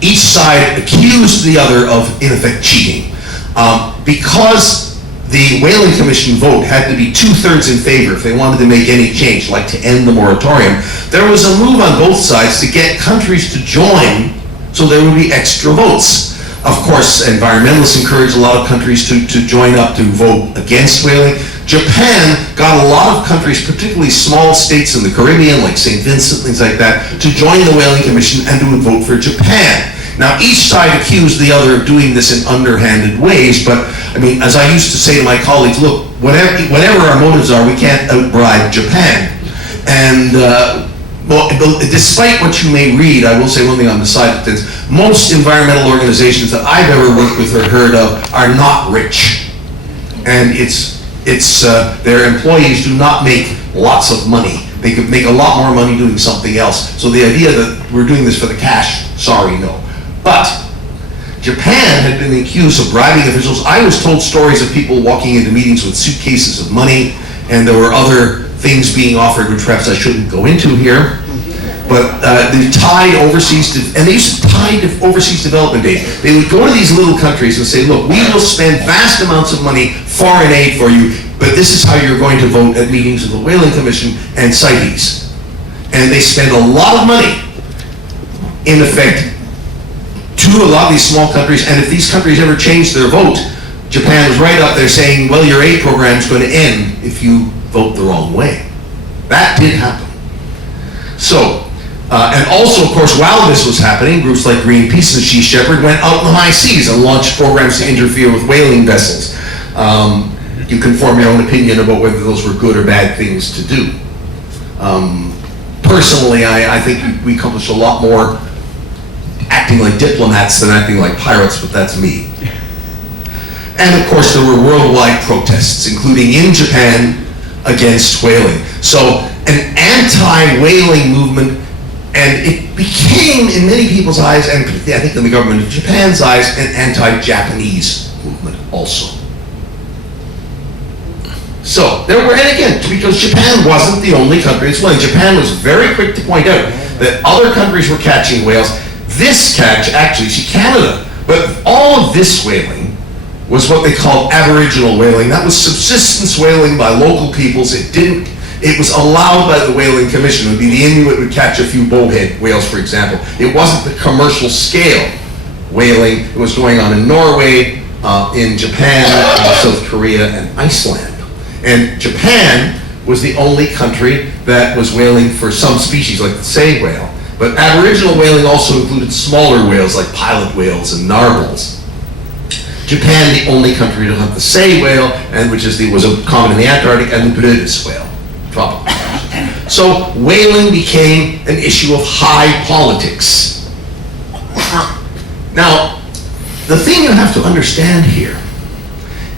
Each side accused the other of, in effect, cheating. Because the Whaling Commission vote had to be 2/3 in favor if they wanted to make any change, like to end the moratorium, there was a move on both sides to get countries to join so there would be extra votes. Of course, environmentalists encouraged a lot of countries to join up to vote against whaling. Japan got a lot of countries, particularly small states in the Caribbean, like St. Vincent, things like that, to join the Whaling Commission and to vote for Japan. Now, each side accused the other of doing this in underhanded ways, but, I mean, as I used to say to my colleagues, look, whatever our motives are, we can't outbribe Japan. And, well, despite what you may read, I will say one thing on the side of things. Most environmental organizations that I've ever worked with or heard of are not rich. And their employees do not make lots of money. They could make a lot more money doing something else. So the idea that we're doing this for the cash, sorry, no. But Japan had been accused of bribing officials. I was told stories of people walking into meetings with suitcases of money, and there were other things being offered, which perhaps I shouldn't go into here. But they tied overseas, and they used to tie overseas development aid. They would go to these little countries and say, look, we will spend vast amounts of money, foreign aid for you, but this is how you're going to vote at meetings of the Whaling Commission and CITES. And they spend a lot of money, in effect, to a lot of these small countries, and if these countries ever change their vote, Japan was right up there saying, well, your aid program is going to end if you vote the wrong way. That did happen. So, and also, of course, while this was happening, groups like Greenpeace and Sea Shepherd went out in the high seas and launched programs to interfere with whaling vessels. You can form your own opinion about whether those were good or bad things to do. Personally, I think we accomplished a lot more acting like diplomats than acting like pirates, but that's me. And of course, there were worldwide protests, including in Japan, against whaling. So an anti-whaling movement, and it became, in many people's eyes, and I think in the government of Japan's eyes, an anti-Japanese movement also. So there were, and again, because Japan wasn't the only country that's whaling. Japan was very quick to point out that other countries were catching whales. This catch, actually, see, Canada, but all of this whaling was what they called Aboriginal whaling. That was subsistence whaling by local peoples. It was allowed by the Whaling Commission. It would be the Inuit would catch a few bowhead whales, for example. It wasn't the commercial scale whaling. It was going on in Norway, in Japan, South Korea, and Iceland. And Japan was the only country that was whaling for some species, like the sei whale. But Aboriginal whaling also included smaller whales, like pilot whales and narwhals. Japan, the only country to have the sei whale, and which was common in the Antarctic, and the Bryde's whale, tropical. So whaling became an issue of high politics. Now, the thing you have to understand here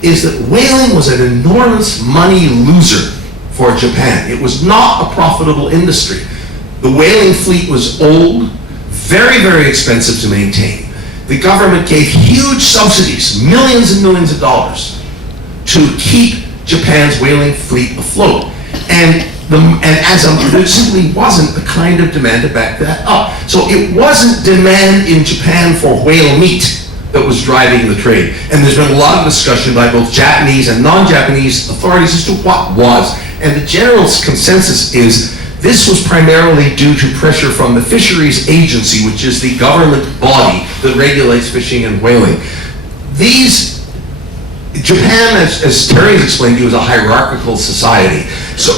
is that whaling was an enormous money loser for Japan. It was not a profitable industry. The whaling fleet was old, very, very expensive to maintain. The government gave huge subsidies, millions and millions of dollars, to keep Japan's whaling fleet afloat. And there simply wasn't the kind of demand to back that up. So it wasn't demand in Japan for whale meat that was driving the trade. And there's been a lot of discussion by both Japanese and non-Japanese authorities as to what was. And the general consensus is this was primarily due to pressure from the Fisheries Agency, which is the government body that regulates fishing and whaling. Japan, as Terry has explained to you, is a hierarchical society. So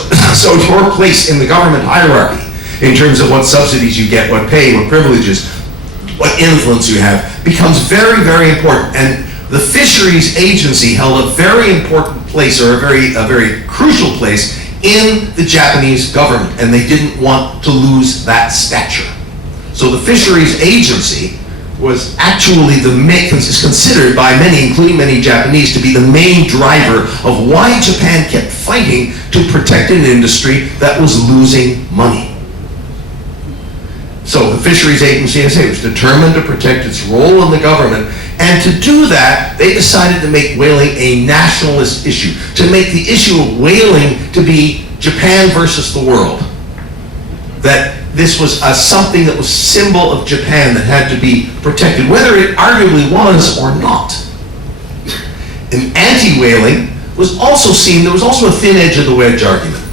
your place in the government hierarchy, in terms of what subsidies you get, what pay, what privileges, what influence you have, becomes very, very important. And the Fisheries Agency held a very important place, or a very crucial place, in the Japanese government, and they didn't want to lose that stature. So the fisheries agency was actually is considered by many, including many Japanese, to be the main driver of why Japan kept fighting to protect an industry that was losing money. So the fisheries agency, as I say, was determined to protect its role in the government, and to do that, they decided to make whaling a nationalist issue, to make the issue of whaling to be Japan versus the world. That this was something that was symbol of Japan that had to be protected, whether it arguably was or not. And anti-whaling was also seen, there was also a thin edge of the wedge argument.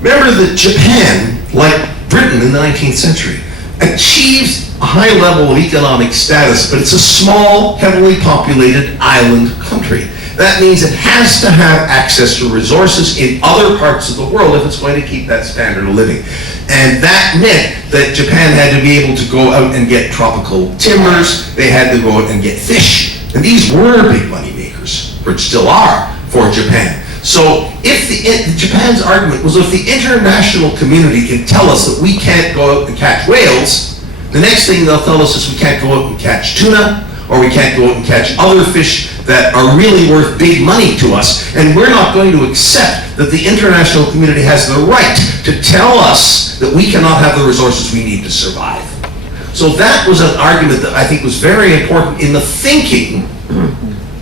Remember that Japan, like Britain in the 19th century, achieves a high level of economic status, but it's a small, heavily populated island country. That means it has to have access to resources in other parts of the world if it's going to keep that standard of living. And that meant that Japan had to be able to go out and get tropical timbers, they had to go out and get fish. And these were big money makers, which still are, for Japan. So if Japan's argument was, if the international community can tell us that we can't go out and catch whales, the next thing they'll tell us is we can't go out and catch tuna, or we can't go out and catch other fish that are really worth big money to us, and we're not going to accept that the international community has the right to tell us that we cannot have the resources we need to survive. So that was an argument that I think was very important in the thinking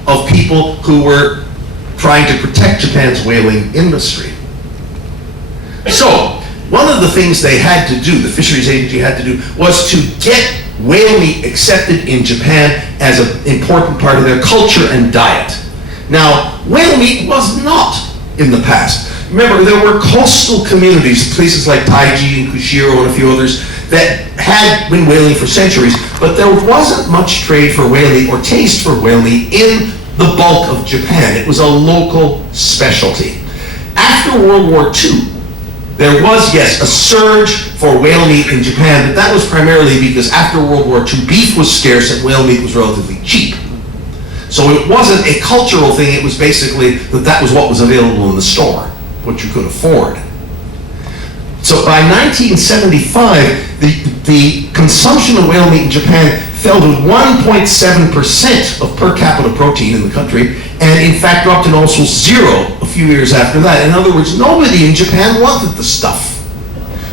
of people who were trying to protect Japan's whaling industry. So one of the things they had to do, the fisheries agency had to do, was to get whale meat accepted in Japan as an important part of their culture and diet. Now, whale meat was not in the past. Remember, there were coastal communities, places like Taiji and Kushiro and a few others, that had been whaling for centuries, but there wasn't much trade for whale meat or taste for whale meat in the bulk of Japan. It was a local specialty. After World War II, there was, yes, a surge for whale meat in Japan, but that was primarily because after World War II, beef was scarce and whale meat was relatively cheap. So it wasn't a cultural thing, it was basically that was what was available in the store, what you could afford. So by 1975, the consumption of whale meat in Japan fell to 1.7% of per capita protein in the country, and in fact dropped to almost zero a few years after that. In other words, nobody in Japan wanted the stuff,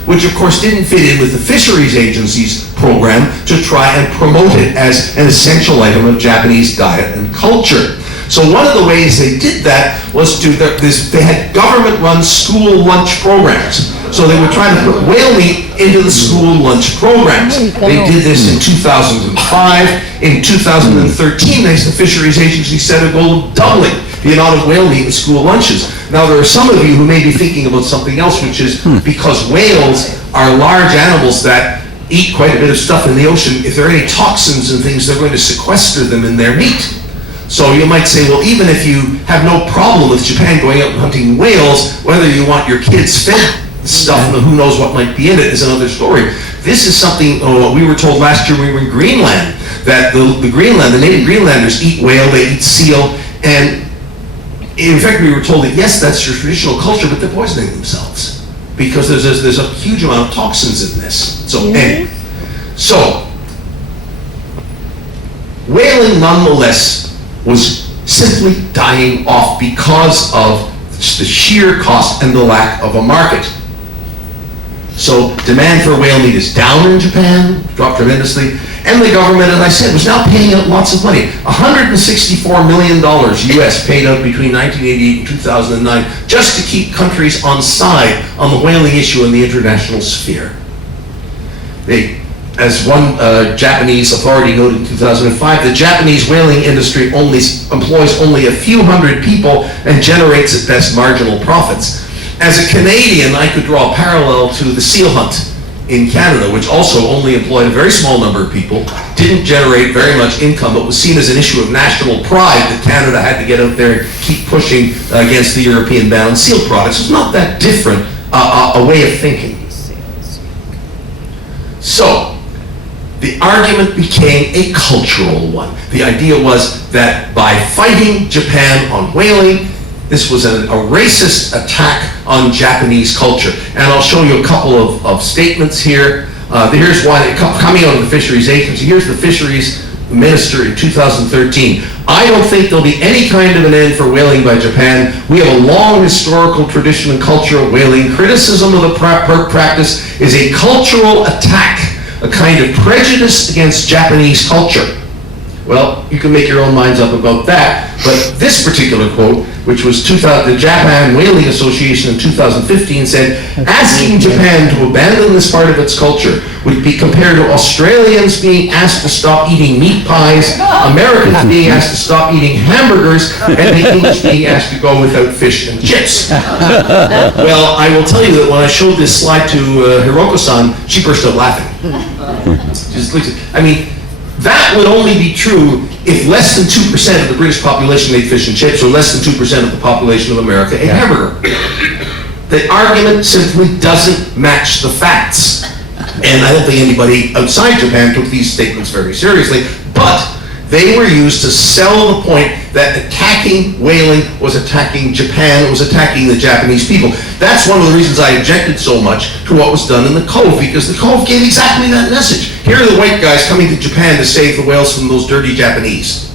which of course didn't fit in with the fisheries agency's program to try and promote it as an essential item of Japanese diet and culture. So one of the ways they did that was they had government-run school lunch programs. So they were trying to put whale meat into the school lunch programs. They did this in 2005. In 2013, the fisheries agency set a goal of doubling the amount of whale meat in school lunches. Now there are some of you who may be thinking about something else, which is because whales are large animals that eat quite a bit of stuff in the ocean, if there are any toxins and things, they're going to sequester them in their meat. So you might say, well, even if you have no problem with Japan going out and hunting whales, whether you want your kids fed stuff, who knows what might be in it, is another story. This is something we were told last year when we were in Greenland, that the native Greenlanders eat whale, they eat seal, and in fact we were told that yes, that's your traditional culture, but they're poisoning themselves because there's a huge amount of toxins in this. So anyway, so whaling nonetheless was simply dying off because of the sheer cost and the lack of a market. So demand for whale meat is down in Japan, dropped tremendously, and the government, as I said, was now paying out lots of money. $164 million US paid out between 1988 and 2009 just to keep countries on side on the whaling issue in the international sphere. As one Japanese authority noted in 2005, the Japanese whaling industry employs only a few hundred people and generates at best marginal profits. As a Canadian, I could draw a parallel to the seal hunt in Canada, which also only employed a very small number of people, didn't generate very much income, but was seen as an issue of national pride that Canada had to get out there and keep pushing against the European ban on seal products. It's not that different a way of thinking. So, the argument became a cultural one. The idea was that by fighting Japan on whaling, this was a racist attack on Japanese culture. And I'll show you a couple of statements here. Here's one coming out of the fisheries agency. Here's the fisheries minister in 2013. I don't think there'll be any kind of an end for whaling by Japan. We have a long historical tradition and culture of whaling. Criticism of the practice is a cultural attack, a kind of prejudice against Japanese culture. Well, you can make your own minds up about that, but this particular quote, which was the Japan Whaling Association in 2015, said, asking Japan to abandon this part of its culture would be compared to Australians being asked to stop eating meat pies, Americans being asked to stop eating hamburgers, and the English being asked to go without fish and chips. Well, I will tell you that when I showed this slide to Hiroko-san, she burst out laughing. I mean, that would only be true if less than 2% of the British population ate fish and chips, or less than 2% of the population of America ate hamburger. The argument simply doesn't match the facts. And I don't think anybody outside Japan took these statements very seriously, but they were used to sell the point that attacking whaling was attacking Japan, was attacking the Japanese people. That's one of the reasons I objected so much to what was done in the Cove, because the Cove gave exactly that message. Here are the white guys coming to Japan to save the whales from those dirty Japanese.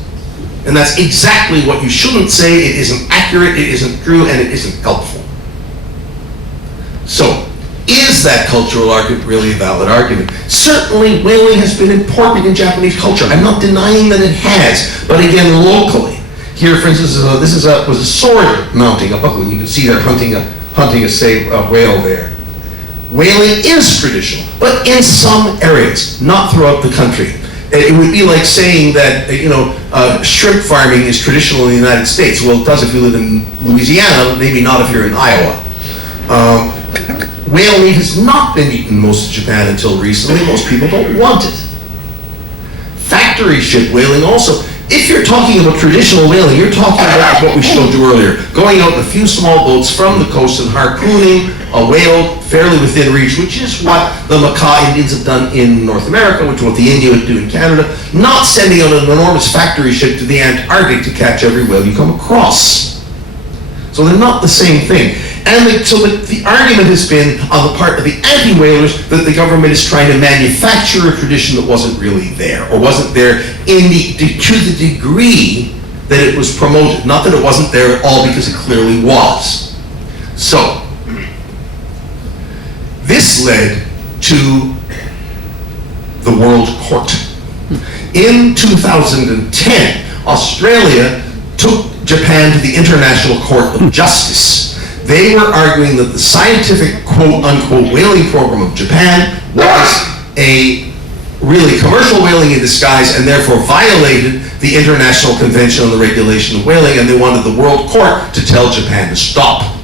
And that's exactly what you shouldn't say. It isn't accurate, it isn't true, and it isn't helpful. So, is that cultural argument really a valid argument? Certainly, whaling has been important in Japanese culture. I'm not denying that it has, but again, locally. Here, for instance, this was a sword mounting a buckle. You can see they're hunting a whale there. Whaling is traditional, but in some areas, not throughout the country. It would be like saying that, shrimp farming is traditional in the United States. Well, it does if you live in Louisiana, maybe not if you're in Iowa. Whale meat has not been eaten in most of Japan until recently. Most people don't want it. Factory ship whaling also. If you're talking about traditional whaling, you're talking about what we showed you earlier. Going out in a few small boats from the coast and harpooning a whale fairly within reach, which is what the Makah Indians have done in North America, which is what the Inuit do in Canada. Not sending out an enormous factory ship to the Antarctic to catch every whale you come across. So they're not the same thing. And the argument has been on the part of the anti-whalers that the government is trying to manufacture a tradition that wasn't really there, or wasn't there to the degree that it was promoted. Not that it wasn't there at all, because it clearly was. So, this led to the World Court. In 2010, Australia took Japan to the International Court of Justice. They were arguing that the scientific quote-unquote whaling program of Japan was a really commercial whaling in disguise, and therefore violated the International Convention on the Regulation of Whaling, and they wanted the World Court to tell Japan to stop.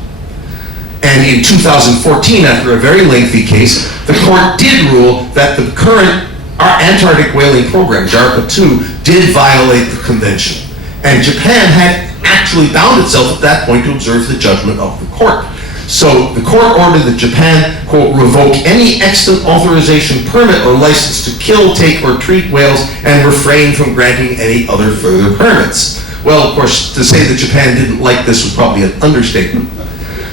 And in 2014, after a very lengthy case, the court did rule that the current Antarctic whaling program, JARPA 2, did violate the convention. And Japan had actually bound itself at that point to observe the judgment of the court. So the court ordered that Japan, quote, revoke any extant authorization, permit, or license to kill, take, or treat whales, and refrain from granting any other further permits. Well, of course, to say that Japan didn't like this was probably an understatement.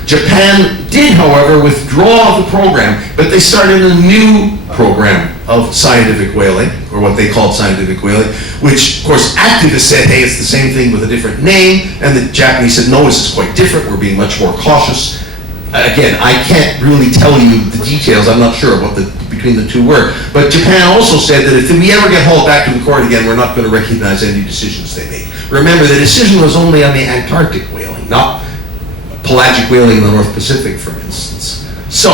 Japan did, however, withdraw the program, but they started a new program of scientific whaling, or what they called scientific whaling, which, of course, activists said, hey, it's the same thing with a different name, and the Japanese said, no, this is quite different, we're being much more cautious. Again, I can't really tell you the details, I'm not sure what between the two were, but Japan also said that if we ever get hauled back to the court again, we're not going to recognize any decisions they made. Remember, the decision was only on the Antarctic whaling, not pelagic whaling in the North Pacific, for instance. So,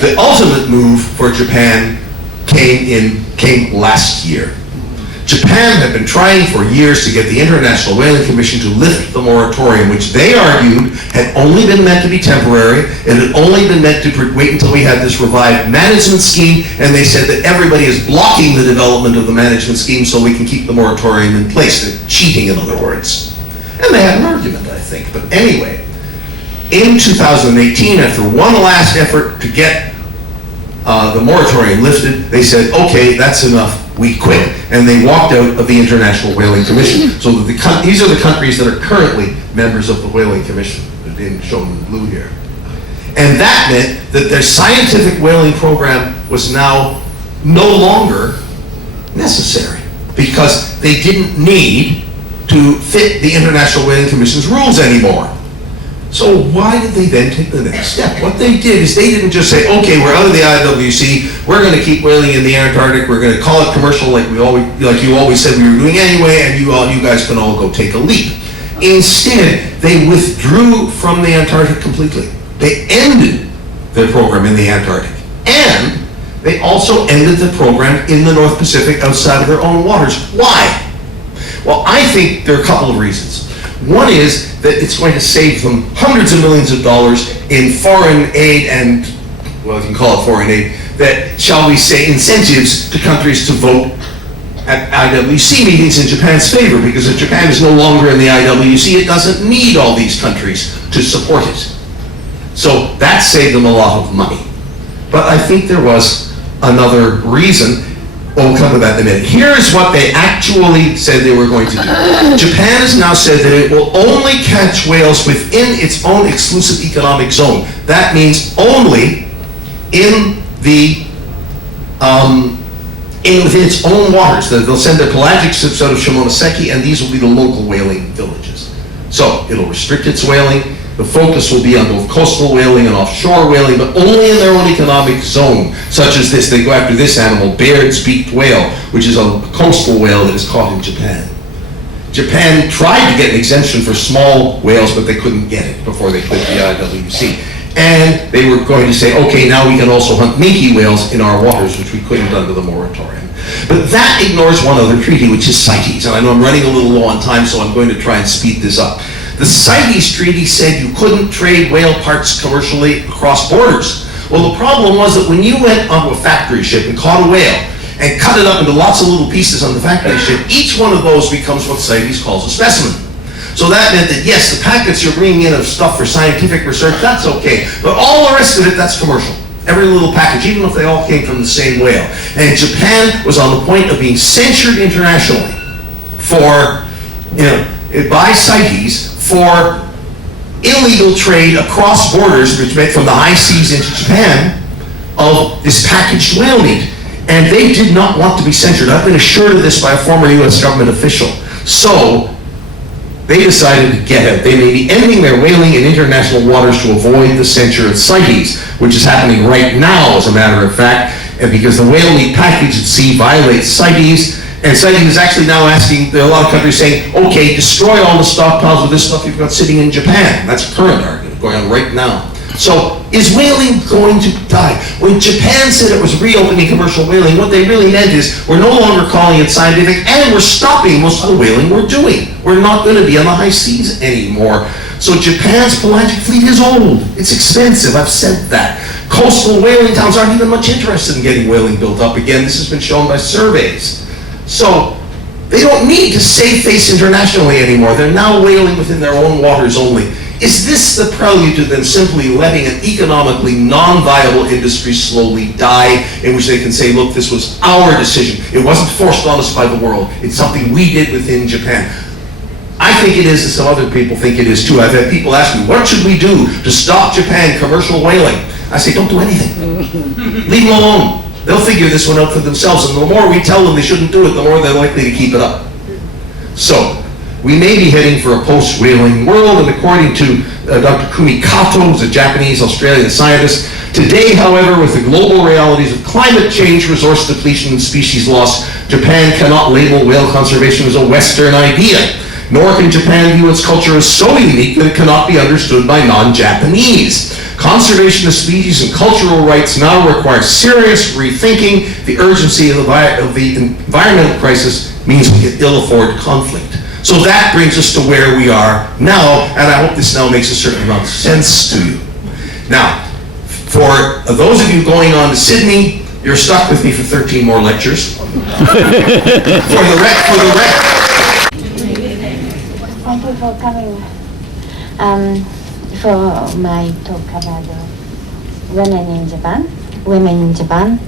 the ultimate move for Japan came last year. Japan had been trying for years to get the International Whaling Commission to lift the moratorium, which they argued had only been meant to be temporary, and had only been meant to wait until we had this revived management scheme, and they said that everybody is blocking the development of the management scheme so we can keep the moratorium in place. They're cheating, in other words. And they had an argument, I think. But anyway, in 2018, after one last effort to get the moratorium lifted, they said, okay, that's enough. we quit. And they walked out of the International Whaling Commission. So these are the countries that are currently members of the Whaling Commission, in shown in blue here. And that meant that their scientific whaling program was now no longer necessary because they didn't need to fit the International Whaling Commission's rules anymore. So why did they then take the next step? What they did is they didn't just say, okay, we're out of the IWC, we're going to keep whaling in the Antarctic, we're going to call it commercial like you always said we were doing anyway, and you guys can all go take a leap. Instead, they withdrew from the Antarctic completely. They ended their program in the Antarctic. And they also ended the program in the North Pacific outside of their own waters. Why? Well, I think there are a couple of reasons. One is that it's going to save them hundreds of millions of dollars in foreign aid and, well, you can call it foreign aid, that, shall we say, incentives to countries to vote at IWC meetings in Japan's favor, because if Japan is no longer in the IWC, it doesn't need all these countries to support it. So that saved them a lot of money. But I think there was another reason. We'll come to that in a minute. Here's what they actually said they were going to do. Japan has now said that it will only catch whales within its own exclusive economic zone. That means only in the within its own waters. They'll send their pelagic ships out of Shimonoseki, and these will be the local whaling villages. So it'll restrict its whaling. The focus will be on both coastal whaling and offshore whaling, but only in their own economic zone, such as this. They go after this animal, Baird's beaked whale, which is a coastal whale that is caught in Japan. Japan tried to get an exemption for small whales, but they couldn't get it before they quit the IWC. And they were going to say, okay, now we can also hunt minke whales in our waters, which we couldn't under the moratorium. But that ignores one other treaty, which is CITES. And I know I'm running a little low on time, so I'm going to try and speed this up. The CITES Treaty said you couldn't trade whale parts commercially across borders. Well, the problem was that when you went onto a factory ship and caught a whale and cut it up into lots of little pieces on the factory ship, each one of those becomes what CITES calls a specimen. So that meant that, yes, the packets you're bringing in of stuff for scientific research, that's okay. But all the rest of it, that's commercial. Every little package, even if they all came from the same whale. And Japan was on the point of being censured internationally for, by CITES, for illegal trade across borders, which meant from the high seas into Japan, of this packaged whale meat. And they did not want to be censured. I've been assured of this by a former U.S. government official. So they decided to get out. They may be ending their whaling in international waters to avoid the censure at CITES, which is happening right now, as a matter of fact, and because the whale meat package at sea violates CITES. And CITES is actually now asking, there are a lot of countries saying, okay, destroy all the stockpiles of this stuff you've got sitting in Japan. That's a current argument going on right now. So, is whaling going to die? When Japan said it was reopening commercial whaling, what they really meant is, we're no longer calling it scientific, and we're stopping most of the whaling we're doing. We're not going to be on the high seas anymore. So Japan's pelagic fleet is old. It's expensive, I've said that. Coastal whaling towns aren't even much interested in getting whaling built up again. This has been shown by surveys. So, they don't need to save face internationally anymore. They're now whaling within their own waters only. Is this the prelude to them simply letting an economically non-viable industry slowly die, in which they can say, look, this was our decision. It wasn't forced on us by the world. It's something we did within Japan. I think it is, and some other people think it is too. I've had people ask me, what should we do to stop Japan commercial whaling? I say, don't do anything. Leave them alone. They'll figure this one out for themselves, and the more we tell them they shouldn't do it, the more they're likely to keep it up. So, we may be heading for a post-whaling world, and according to Dr. Kumi Kato, who's a Japanese-Australian scientist, today, however, with the global realities of climate change, resource depletion, and species loss, Japan cannot label whale conservation as a Western idea. Nor can Japan view its culture as so unique that it cannot be understood by non-Japanese. Conservation of species and cultural rights now require serious rethinking. The urgency of the environmental crisis means we can ill afford conflict. So that brings us to where we are now, and I hope this now makes a certain amount of sense to you. Now, for those of you going on to Sydney, you're stuck with me for 13 more lectures. For the rec. Thank you for coming. For my talk about women in Japan.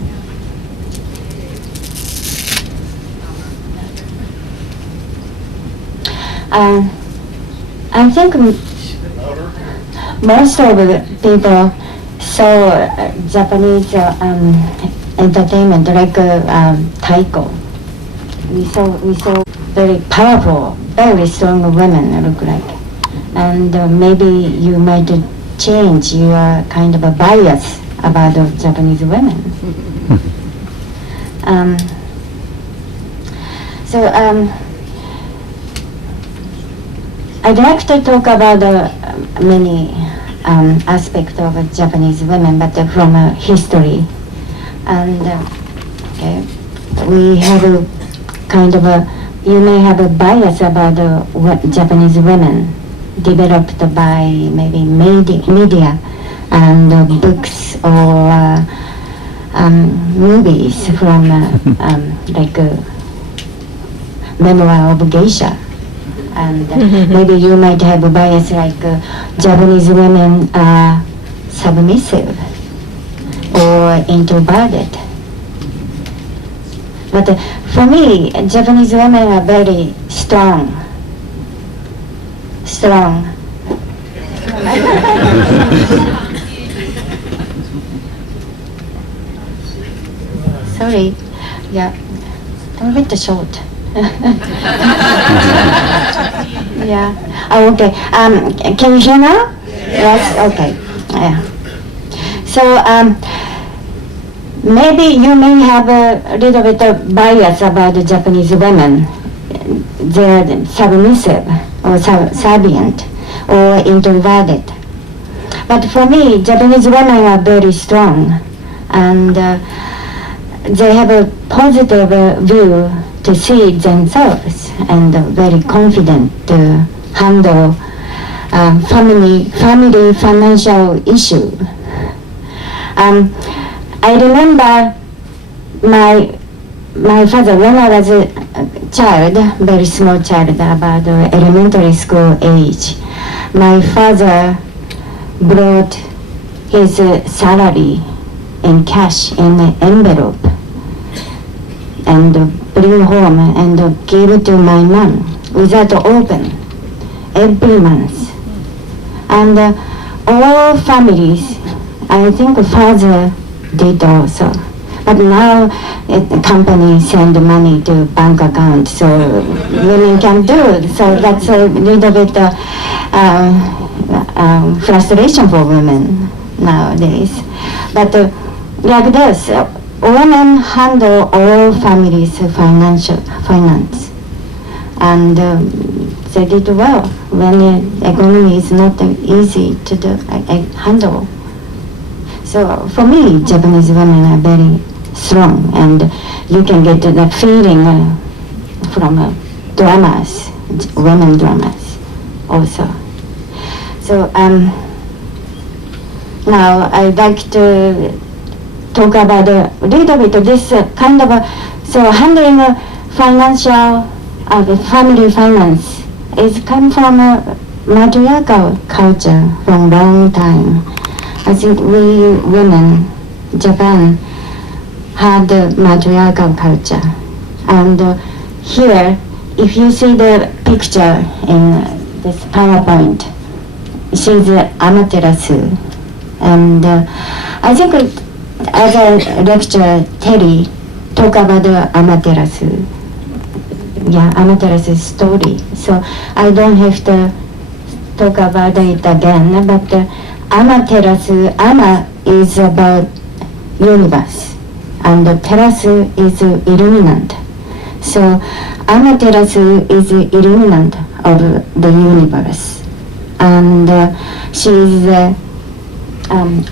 I think most of the people saw Japanese entertainment like taiko. We saw very powerful, very strong women look like, and maybe you might change your kind of a bias about the Japanese women. I'd like to talk about many aspects of Japanese women, but from history. And we have a kind of you may have a bias about what Japanese women developed by maybe media and books or movies from like Memoir of Geisha. And maybe you might have a bias like Japanese women are submissive or introverted. But for me, Japanese women are very strong. Sorry, yeah, a bit short. Yeah. Oh, okay. Can you hear now? Yes. Okay. Yeah. So maybe you may have a little bit of bias about the Japanese women. They're submissive or subservient or introverted. But for me, Japanese women are very strong, and they have a positive view to see themselves and very confident to handle family financial issue. I remember my father when I was a child, very small child, about elementary school age. My father brought his salary in cash in an envelope and bring home and give it to my mom without open every month. And all families, I think father did also. But now the company send money to bank account, so women can do it. So that's a little bit frustration for women nowadays. But like this, women handle all families' finance, and they did well when the economy is not easy to handle. So for me, Japanese women are very strong, and you can get that feeling from dramas, women dramas also. So now I'd like to talk about a little bit of this kind of so handling financial family finance is come from a matriarchal culture from long time. I think we women, Japan, had the matriarchal culture. And here, if you see the picture in this PowerPoint, she's Amaterasu. And I think as a lecturer, Terry talk about the Amaterasu. Yeah, Amaterasu's story. So I don't have to talk about it again, but Amaterasu, Ama is about universe, and Terasu is illuminant. So Amaterasu is the illuminant of the universe, and she is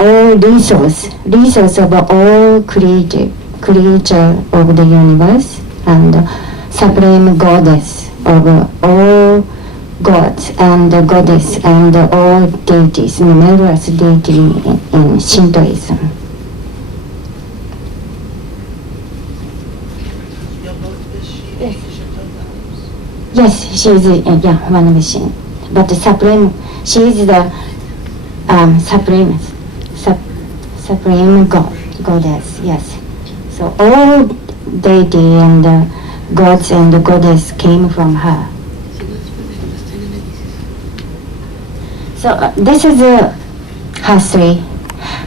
all resource of all creature of the universe, and supreme goddess of all gods and goddess and all deities, numerous deity in Shintoism. Yes, she is one of the Shin, but the supreme, she is the supreme goddess. Yes, so all deity and gods and goddess came from her. So this is a history.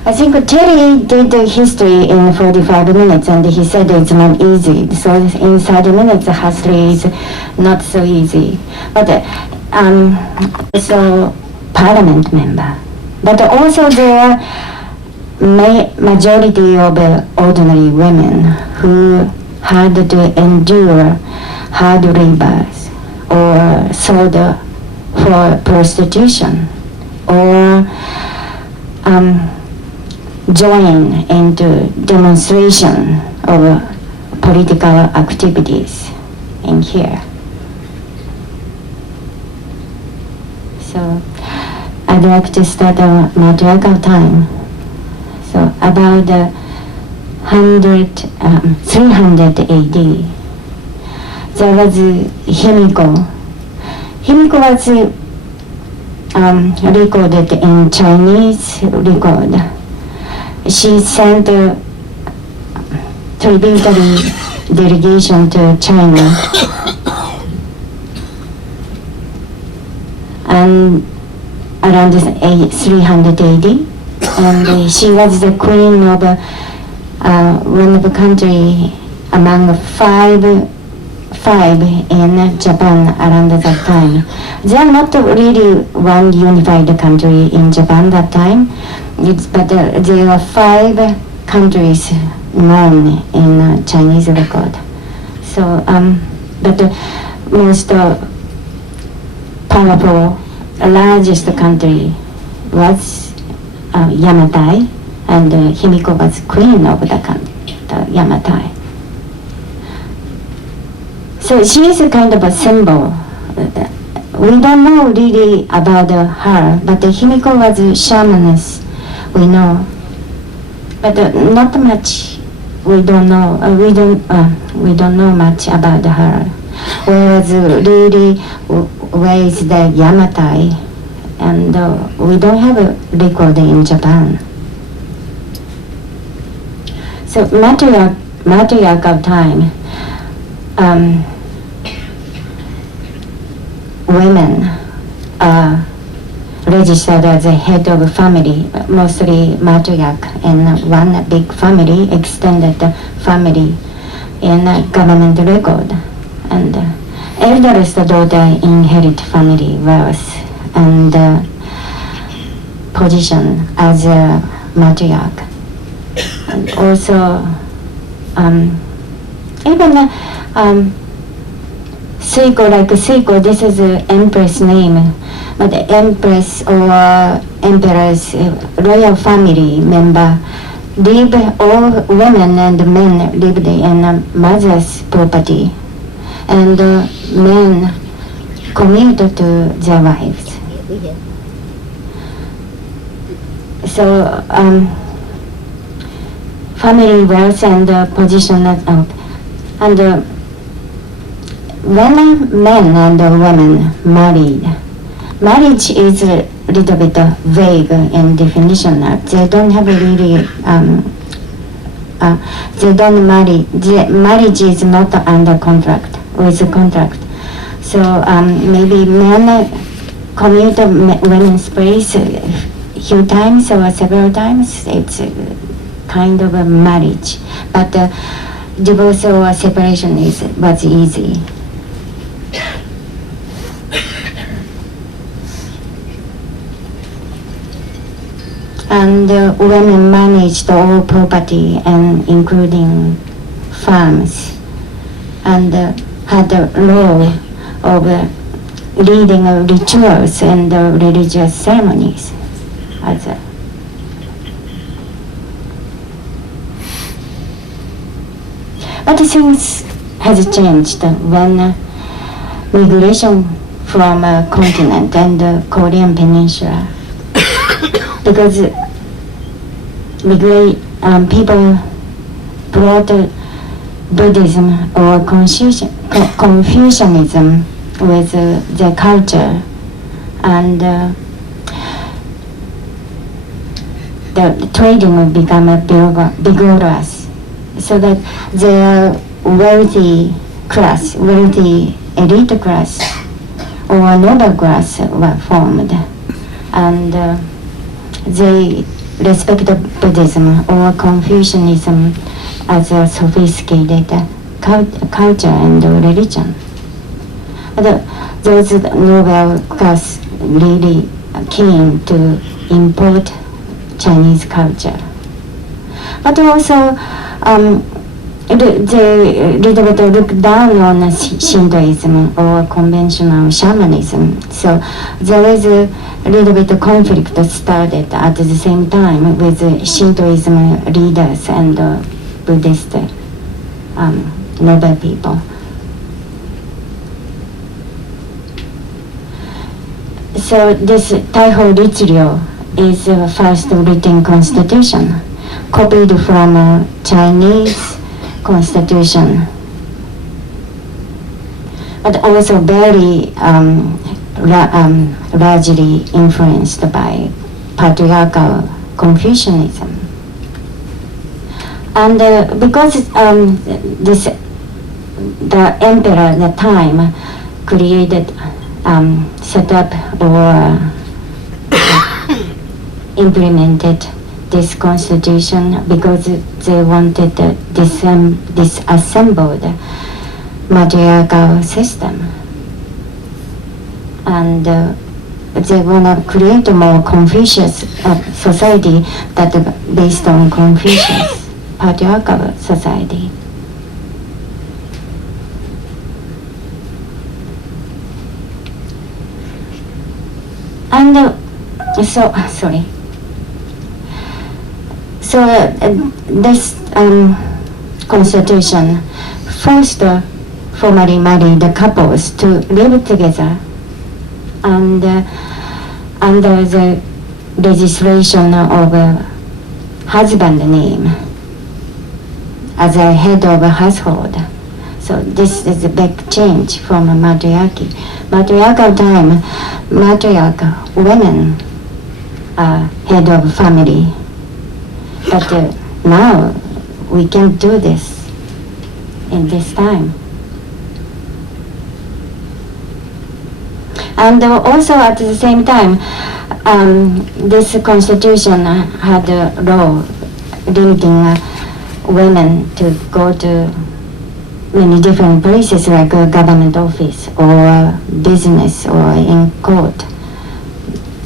I think Terry did the history in 45 minutes and he said it's not easy. So in 30 minutes the history is not so easy. But so parliament member. But also there are majority of ordinary women who had to endure hard labors or sold for prostitution or join into demonstration of political activities in here. So I'd like to start a matriarchal time. So about 300 AD, there was Himiko. Himiko was recorded in Chinese record. She sent a tributary delegation to China. And around 300 AD. And she was the queen of one of the country among five in Japan around that time. They are not really one unified country in Japan that time, but there are 5 countries known in Chinese record. So, but the most powerful, largest country was Yamatai, and Himiko was queen of the Yamatai. So she is a kind of a symbol. We don't know really about her, but Himiko was a shamaness, we know. But not much. We don't know. We don't know much about her. Whereas really, where is the Yamatai? And we don't have a record in Japan. So matriarchal time. Women are registered as a head of a family, mostly matriarch in one big family, extended family in a government record. And eldest daughter inherit family wealth and position as a matriarch. And also, even Seiko, like Seiko, this is an empress name, but the empress or emperor's royal family member live, all women and men lived in mother's property, and men commute to their wives. So family wealth and position and when men and women married, marriage is a little bit vague in definition. They don't have a really, they don't marry. Marriage is not under contract, with a contract. So maybe men commute women's place a few times or several times. It's kind of a marriage, but divorce or separation was easy. And women managed all property, and including farms, and had a role of leading rituals and religious ceremonies. But things has changed when migration from a continent and the Korean Peninsula. Because people brought Buddhism or Confucianism with their culture, and the trading will become vigorous, so that the wealthy class, wealthy elite class, or noble class were formed. and they respect Buddhism or Confucianism as a sophisticated culture and religion. Those Nobel class really keen to import Chinese culture. But also, they little bit look down on Shintoism or conventional shamanism. So there is a little bit of conflict that started at the same time with Shintoism leaders and Buddhist noble people. So this Taiho Ritsuryo is the first written constitution, copied from a Chinese constitution, but also very largely influenced by patriarchal Confucianism. And because the emperor at the time created, set up or implemented this constitution because they wanted disassembled matriarchal system, and they want to create a more Confucius society that based on Confucius patriarchal society. And So this constitution forced formerly married couples to live together, and under the legislation of husband name as a head of a household. So this is a big change from a matriarchy. Matriarchal time, matriarch women are head of family. But now we can't do this in this time. And also at the same time, this constitution had a law limiting women to go to many different places like a government office or business or in court.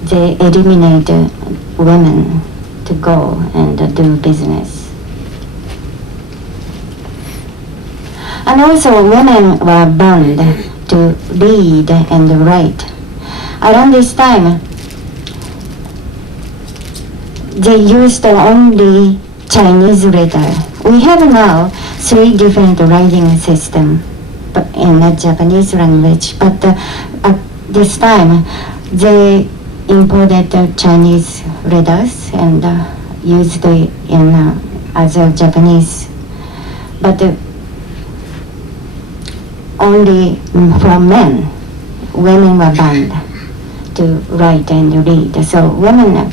They eliminated women to go and do business. And also women were banned to read and write. Around this time, they used only Chinese letter. We have now 3 different writing systems in the Japanese language, but at this time they imported Chinese letters and used it in as a Japanese, but only for men. Women were banned to write and read. So women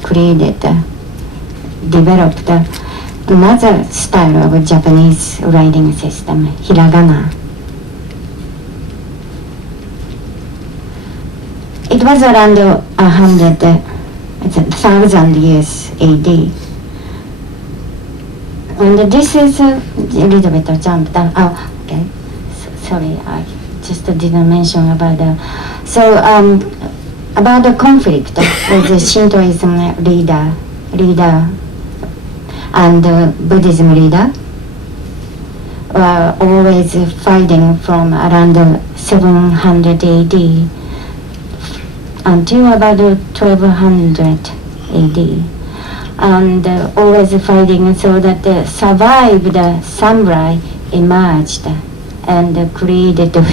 developed another style of Japanese writing system, hiragana. It was around 1,000 years AD. And this is a little bit of jump down. Oh, okay. Sorry, I just didn't mention about the... So, about the conflict with the Shintoism leader and Buddhism leader were always fighting from around 700 AD until about 1200 AD, and always fighting so that the survived samurai emerged and created